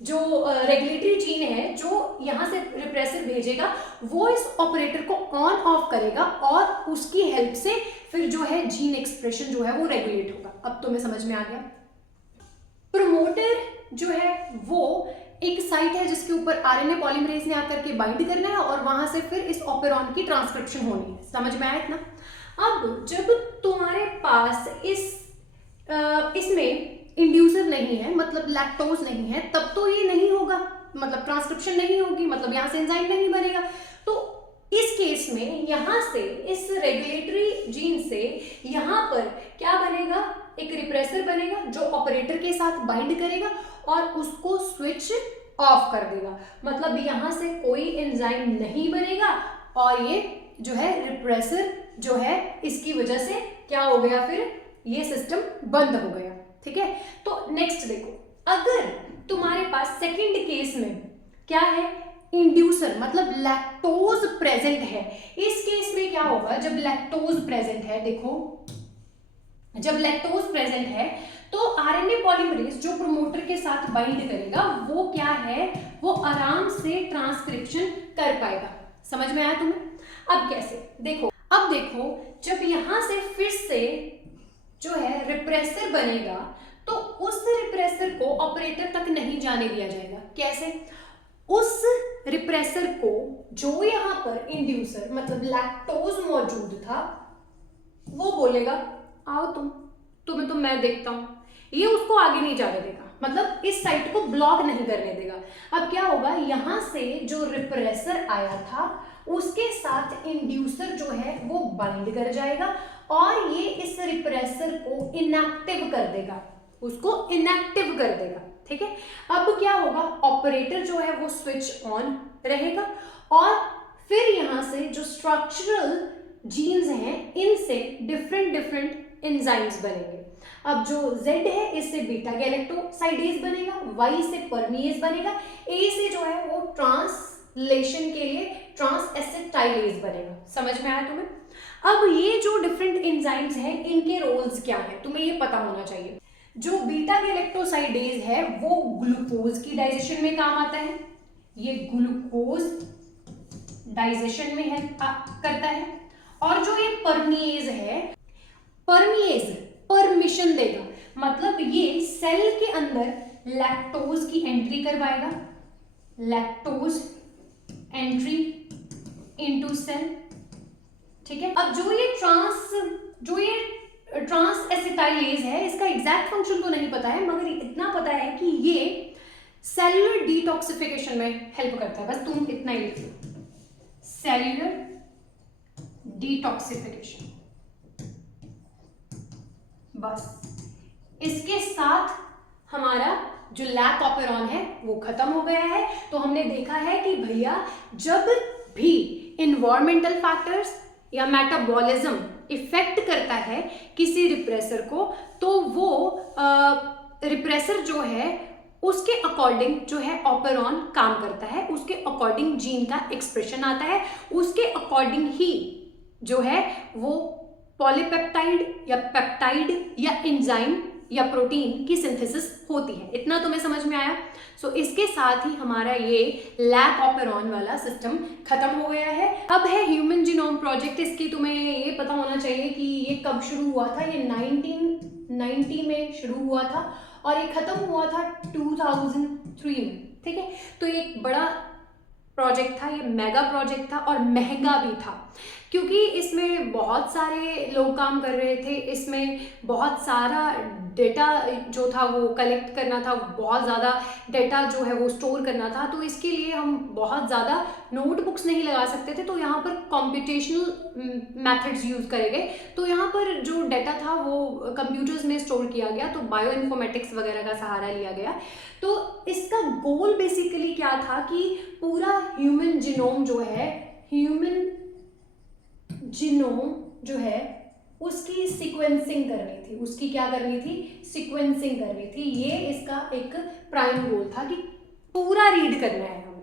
जो रेगुलेटरी जीन है जो यहाँ से रिप्रेसर भेजेगा, वो इस ऑपरेटर को ऑन ऑफ करेगा, और उसकी हेल्प से फिर जो है जीन एक्सप्रेशन जो है वो रेगुलेट होगा। अब तुम्हें समझ में आ गया। प्रमोटर जो है वो एक साइट है जिसके ऊपर आरएनए पॉलीमरेज ने आकर के बाइंड करना है, और वहां से फिर इस ऑपेरॉन की ट्रांसक्रिप्शन होनी है। समझ में आया इतना। अब जब तुम्हारे पास इसमें इंड्यूसर नहीं है, मतलब लैक्टोज नहीं है, तब तो ये नहीं होगा, मतलब ट्रांसक्रिप्शन नहीं होगी, मतलब यहाँ से एंजाइम नहीं बनेगा। तो इस केस में यहाँ से इस रेगुलेटरी जीन से यहाँ पर क्या बनेगा, एक रिप्रेसर बनेगा जो ऑपरेटर के साथ बाइंड करेगा और उसको स्विच ऑफ कर देगा। मतलब यहाँ से कोई एंजाइम नहीं बनेगा, और ये जो है रिप्रेसर जो है इसकी वजह से क्या हो गया, फिर ये सिस्टम बंद हो गया, ठीक है। तो नेक्स्ट देखो, अगर तुम्हारे पास सेकंड केस में क्या है, इंड्यूसर मतलब लैक्टोज प्रेजेंट है। इस केस में क्या होगा, जब लैक्टोज प्रेजेंट है, देखो जब लैक्टोज प्रेजेंट है तो आरएनए पॉलीमरेज जो प्रमोटर के साथ बाइंड करेगा वो क्या है, वो आराम से ट्रांसक्रिप्शन कर पाएगा। समझ में आया तुम्हें। अब कैसे, देखो अब देखो, जब यहां से फिर से जो है रिप्रेसर बनेगा तो उस रिप्रेसर को ऑपरेटर तक नहीं जाने दिया जाएगा। कैसे, उस रिप्रेसर को जो यहाँ पर इंड्यूसर मतलब लैक्टोज मौजूद था वो बोलेगा आओ तुम्हें तो मैं देखता हूं, ये उसको आगे नहीं जाने देगा, मतलब इस साइट को ब्लॉक नहीं करने देगा। अब क्या होगा, यहां से जो रिप्रेसर आया था उसके साथ इंड्यूसर जो है वो बाइंड कर जाएगा और ये इस रिप्रेसर को इनएक्टिव कर देगा, उसको इनएक्टिव कर देगा। ठीक है, अब क्या होगा, ऑपरेटर जो है वो स्विच ऑन रहेगा और फिर यहां से जो स्ट्रक्चरल जीन्स हैं इनसे डिफरेंट एंजाइम्स बनेंगे। अब जो Z है इससे बीटा गैलेक्टोसाइडेज बनेगा, Y से परमीएज बनेगा, A से जो है वो ट्रांसलेशन के लिए ट्रांस एसिटाइलेज बनेगा। समझ में आया तुम्हें? अब ये जो डिफरेंट एंजाइम्स हैं इनके रोल्स क्या हैं तुम्हें ये पता होना चाहिए। जो बीटा गैलेक्टोसाइडेज है वो ग्लूकोज की डाइजेशन में काम आता है, ये ग्लूकोज डाइजेशन में हेल्प करता है। और जो ये परमीएज है, परमीएज परमिशन देगा, मतलब ये सेल के अंदर लैक्टोज की एंट्री करवाएगा, लैक्टोज एंट्री इनटू सेल। ठीक है, अब जो ये ट्रांस एसिटाइलेज है इसका एग्जैक्ट फंक्शन तो नहीं पता है, मगर इतना पता है कि ये सेलुलर डिटॉक्सिफिकेशन में हेल्प करता है। बस तुम इतना ही लिख लो, सेलुलर डिटॉक्सिफिकेशन। बस इसके साथ हमारा जो लैक ऑपेरॉन है वो खत्म हो गया है। तो हमने देखा है कि भैया जब भी इन्वायरमेंटल फैक्टर्स या मेटाबॉलिज्म इफेक्ट करता है किसी रिप्रेसर को, तो वो रिप्रेसर जो है उसके अकॉर्डिंग जो है ऑपेरॉन काम करता है, उसके अकॉर्डिंग जीन का एक्सप्रेशन आता है, उसके अकॉर्डिंग ही जो है वो पॉलीपेप्टाइड या पेप्टाइड या एंजाइम या प्रोटीन की सिंथेसिस होती है। इतना तुम्हें समझ में आया? सो इसके साथ ही हमारा ये लैक ऑपेरॉन वाला सिस्टम खत्म हो गया है। अब है ह्यूमन जीनोम प्रोजेक्ट। इसकी तुम्हें ये पता होना चाहिए कि ये कब शुरू हुआ था। ये 1990 में शुरू हुआ था और ये खत्म हुआ था 2003 में। ठीक है, तो ये एक बड़ा प्रोजेक्ट था, ये मेगा प्रोजेक्ट था और महंगा भी था, क्योंकि इसमें बहुत सारे लोग काम कर रहे थे। इसमें बहुत सारा डेटा जो था वो कलेक्ट करना था, बहुत ज़्यादा डेटा जो है वो स्टोर करना था। तो इसके लिए हम बहुत ज़्यादा नोटबुक्स नहीं लगा सकते थे, तो यहाँ पर कॉम्पिटिशनल मेथड्स यूज़ करे गए। तो यहाँ पर जो डेटा था वो कंप्यूटर्स में स्टोर किया गया, तो बायो इन्फॉर्मेटिक्स वगैरह का सहारा लिया गया। तो इसका गोल बेसिकली क्या था कि पूरा ह्यूमन जीनोम जो है, ह्यूमन जीनोम जो है उसकी सीक्वेंसिंग करनी थी। उसकी क्या करनी थी? सीक्वेंसिंग करनी थी। ये इसका एक प्राइम गोल था कि पूरा रीड करना है हमें।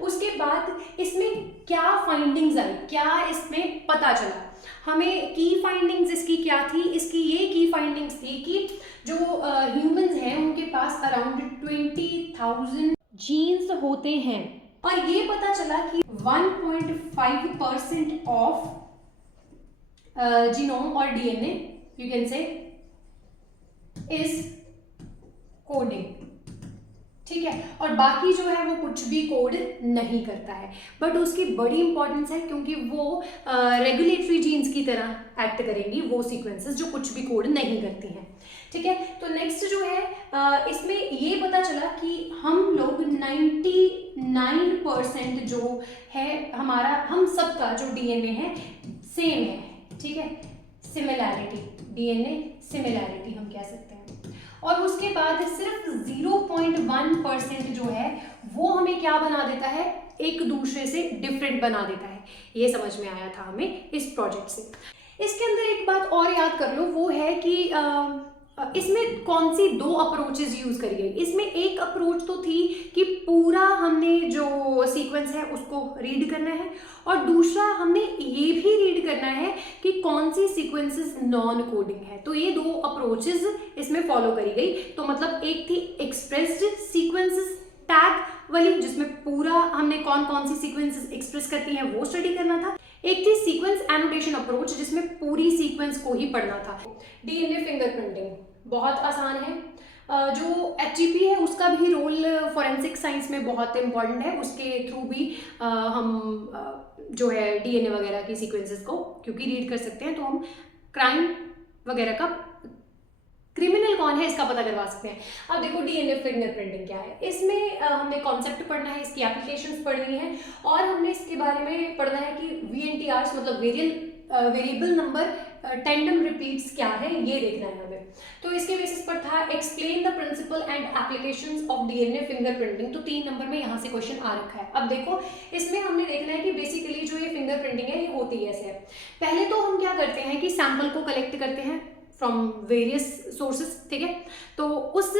उसके बाद इसमें क्या फाइंडिंग्स आई, क्या इसमें पता चला हमें, की फाइंडिंग्स इसकी क्या थी? इसकी ये की फाइंडिंग्स थी कि जो ह्यूमंस हैं उनके पास अराउंड 20,000 जीन्स होते हैं और ये पता चला कि 1.5% ऑफ जीनोम और DNA you can say is coding. ठीक है, और बाकी जो है वो कुछ भी कोड नहीं करता है, बट उसकी बड़ी इंपॉर्टेंस है क्योंकि वो रेगुलेटरी जीन्स की तरह एक्ट करेंगी वो सीक्वेंसेस जो कुछ भी कोड नहीं करती हैं। ठीक है, तो नेक्स्ट जो है इसमें ये पता चला कि हम लोग 99% जो है हमारा, हम सबका जो डीएनए है सेम है। ठीक है, सिमिलैरिटी, डीएनए सिमिलैरिटी हम कह सकते हैं। और उसके बाद सिर्फ 0.1% जो है वो हमें क्या बना देता है? एक दूसरे से डिफरेंट बना देता है। ये समझ में आया था हमें इस प्रोजेक्ट से। इसके अंदर एक बात और याद कर लो, वो है कि इसमें कौन सी दो अप्रोचेस यूज करी गई। इसमें एक अप्रोच तो थी कि पूरा हमने जो सीक्वेंस है उसको रीड करना है, और दूसरा हमने ये भी रीड करना है कि कौन सी सीक्वेंसेस नॉन कोडिंग है। तो ये दो अप्रोचेस इसमें फॉलो करी गई। तो मतलब एक थी एक्सप्रेस्ड सीक्वेंसेस टैग वाली, जिसमें पूरा हमने कौन कौन सी सीक्वेंसेस एक्सप्रेस करती हैं वो स्टडी करना था। एक थी सीक्वेंस एनोटेशन अप्रोच, जिसमें पूरी सीक्वेंस को ही पढ़ना था। डीएनए फिंगरप्रिंटिंग बहुत आसान है, जो HGP है उसका भी रोल फॉरेंसिक साइंस में बहुत इंपॉर्टेंट है, उसके थ्रू भी हम जो है DNA वगैरह की सीक्वेंसेस को क्योंकि रीड कर सकते हैं, तो हम क्राइम वगैरह का, क्रिमिनल कौन है इसका पता करवा सकते हैं। अब देखो DNA फिंगरप्रिंटिंग क्या है, इसमें हमने कॉन्सेप्ट पढ़ना है, इसकी एप्लीकेशंस पढ़नी है और हमने इसके बारे में पढ़ना है कि VNTRs मतलब वेरिएबल नंबर टेंडम रिपीट्स क्या है, ये देखना है हमें। तो इसके बेसिस पर था explain the principle and applications of DNA fingerprinting, तो 3 नंबर में यहाँ से क्वेश्चन आ रखा है। अब देखो इसमें हमने देखना है कि बेसिकली जो ये फिंगरप्रिंटिंग है ये होती ऐसे है। पहले तो हम क्या करते हैं कि सैंपल को कलेक्ट करते हैं फ्रॉम वेरियस सोर्सेस, ठीक है। तो उस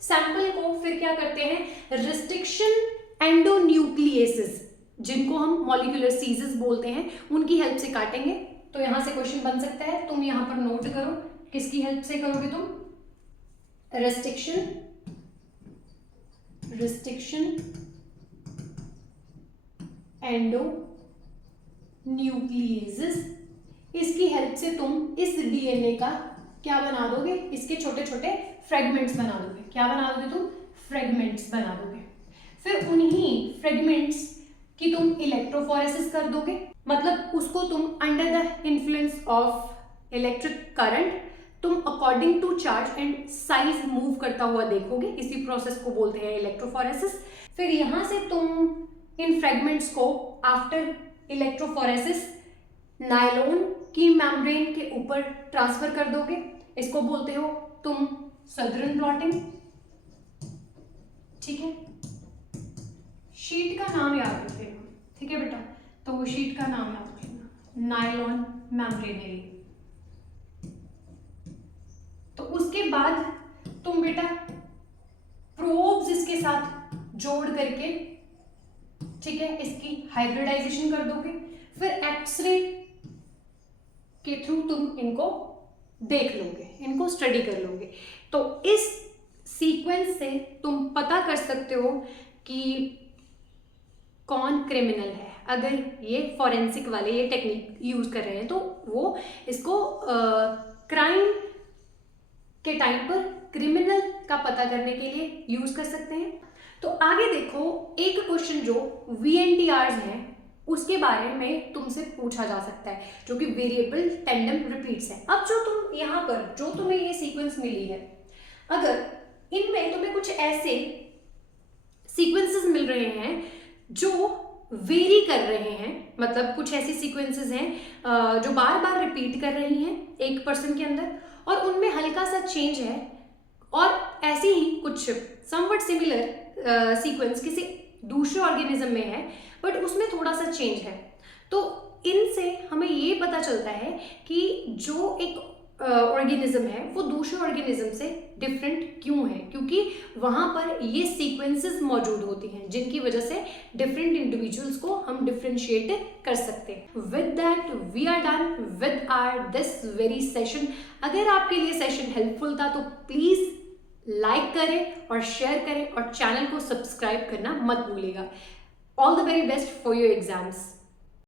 सैंपल को फिर क्या करते हैं, रिस्ट्रिक्शन एंडोन्यूक्लियेसिस जिनको हम मॉलिक्यूलर सीजेस बोलते हैं उनकी हेल्प से काटेंगे। तो यहां से क्वेश्चन बन सकता है, तुम यहां पर नोट करो किसकी हेल्प से करोगे तुम, रिस्ट्रिक्शन एंडोन्यूक्लियेसिस, इसकी हेल्प से तुम इस DNA का क्या बना दोगे, इसके छोटे छोटे फ्रेगमेंट्स बना दोगे। क्या बना दोगे तुम, फ्रेगमेंट्स बना दोगे। फिर उन्हीं फ्रेगमेंट्स की तुम इलेक्ट्रोफोरेसिस कर दोगे, मतलब उसको तुम under the influence of electric current तुम according to charge and size move करता हुआ देखोगे, इसी प्रोसेस को बोलते हैं इलेक्ट्रोफोरेसिस। फिर यहां से तुम इन फ्रेगमेंट्स को आफ्टर इलेक्ट्रोफोरेसिस नायलॉन की मेम्ब्रेन के ऊपर ट्रांसफर कर दोगे, इसको बोलते हो तुम सदर्न ब्लॉटिंग, ठीक है। शीट का नाम याद रख लेना, ठीक है बेटा, तो शीट का नाम याद रख लेना, नायलॉन मेम्ब्रेनरी। तो उसके बाद तुम बेटा प्रोब्स इसके साथ जोड़ करके, ठीक है, इसकी हाइब्रिडाइजेशन कर दोगे। फिर एक्सरे के थ्रू तुम इनको देख लोगे, इनको स्टडी कर लोगे। तो इस सीक्वेंस से तुम पता कर सकते हो कि कौन क्रिमिनल है। अगर ये फॉरेंसिक वाले ये टेक्निक यूज कर रहे हैं तो वो इसको क्राइम के टाइम पर क्रिमिनल का पता करने के लिए यूज कर सकते हैं। तो आगे देखो एक क्वेश्चन जो VNTRs हैं उसके बारे में तुमसे पूछा जा सकता है, जो कि वेरिएबल टेंडम रिपीट्स है। अब जो तुम यहाँ पर जो तुम्हें ये सीक्वेंस मिली है, अगर इनमें तुम्हें कुछ ऐसे सीक्वेंसेस मिल रहे हैं जो वेरी कर रहे हैं, मतलब कुछ ऐसी सीक्वेंसेस हैं जो बार बार रिपीट कर रही हैं एक पर्सन के अंदर और उनमें हल्का सा चेंज है, और ऐसी ही कुछ समवट सिमिलर सीक्वेंस किसी दूसरे ऑर्गेनिज्म में है बट उसमें थोड़ा सा चेंज है। तो इनसे हमें ये पता चलता है कि जो एक ऑर्गेनिज्म है वो दूसरे ऑर्गेनिज्म से डिफरेंट क्यों है, क्योंकि वहां पर ये सीक्वेंसेस मौजूद होती हैं जिनकी वजह से डिफरेंट इंडिविजुअल्स को हम डिफरेंशिएट कर सकते हैं। With that we are done with our this very session. अगर आपके लिए सेशन हेल्पफुल था तो प्लीज लाइक करें और शेयर करें और चैनल को सब्सक्राइब करना मत भूलिएगा। All the very best for your exams.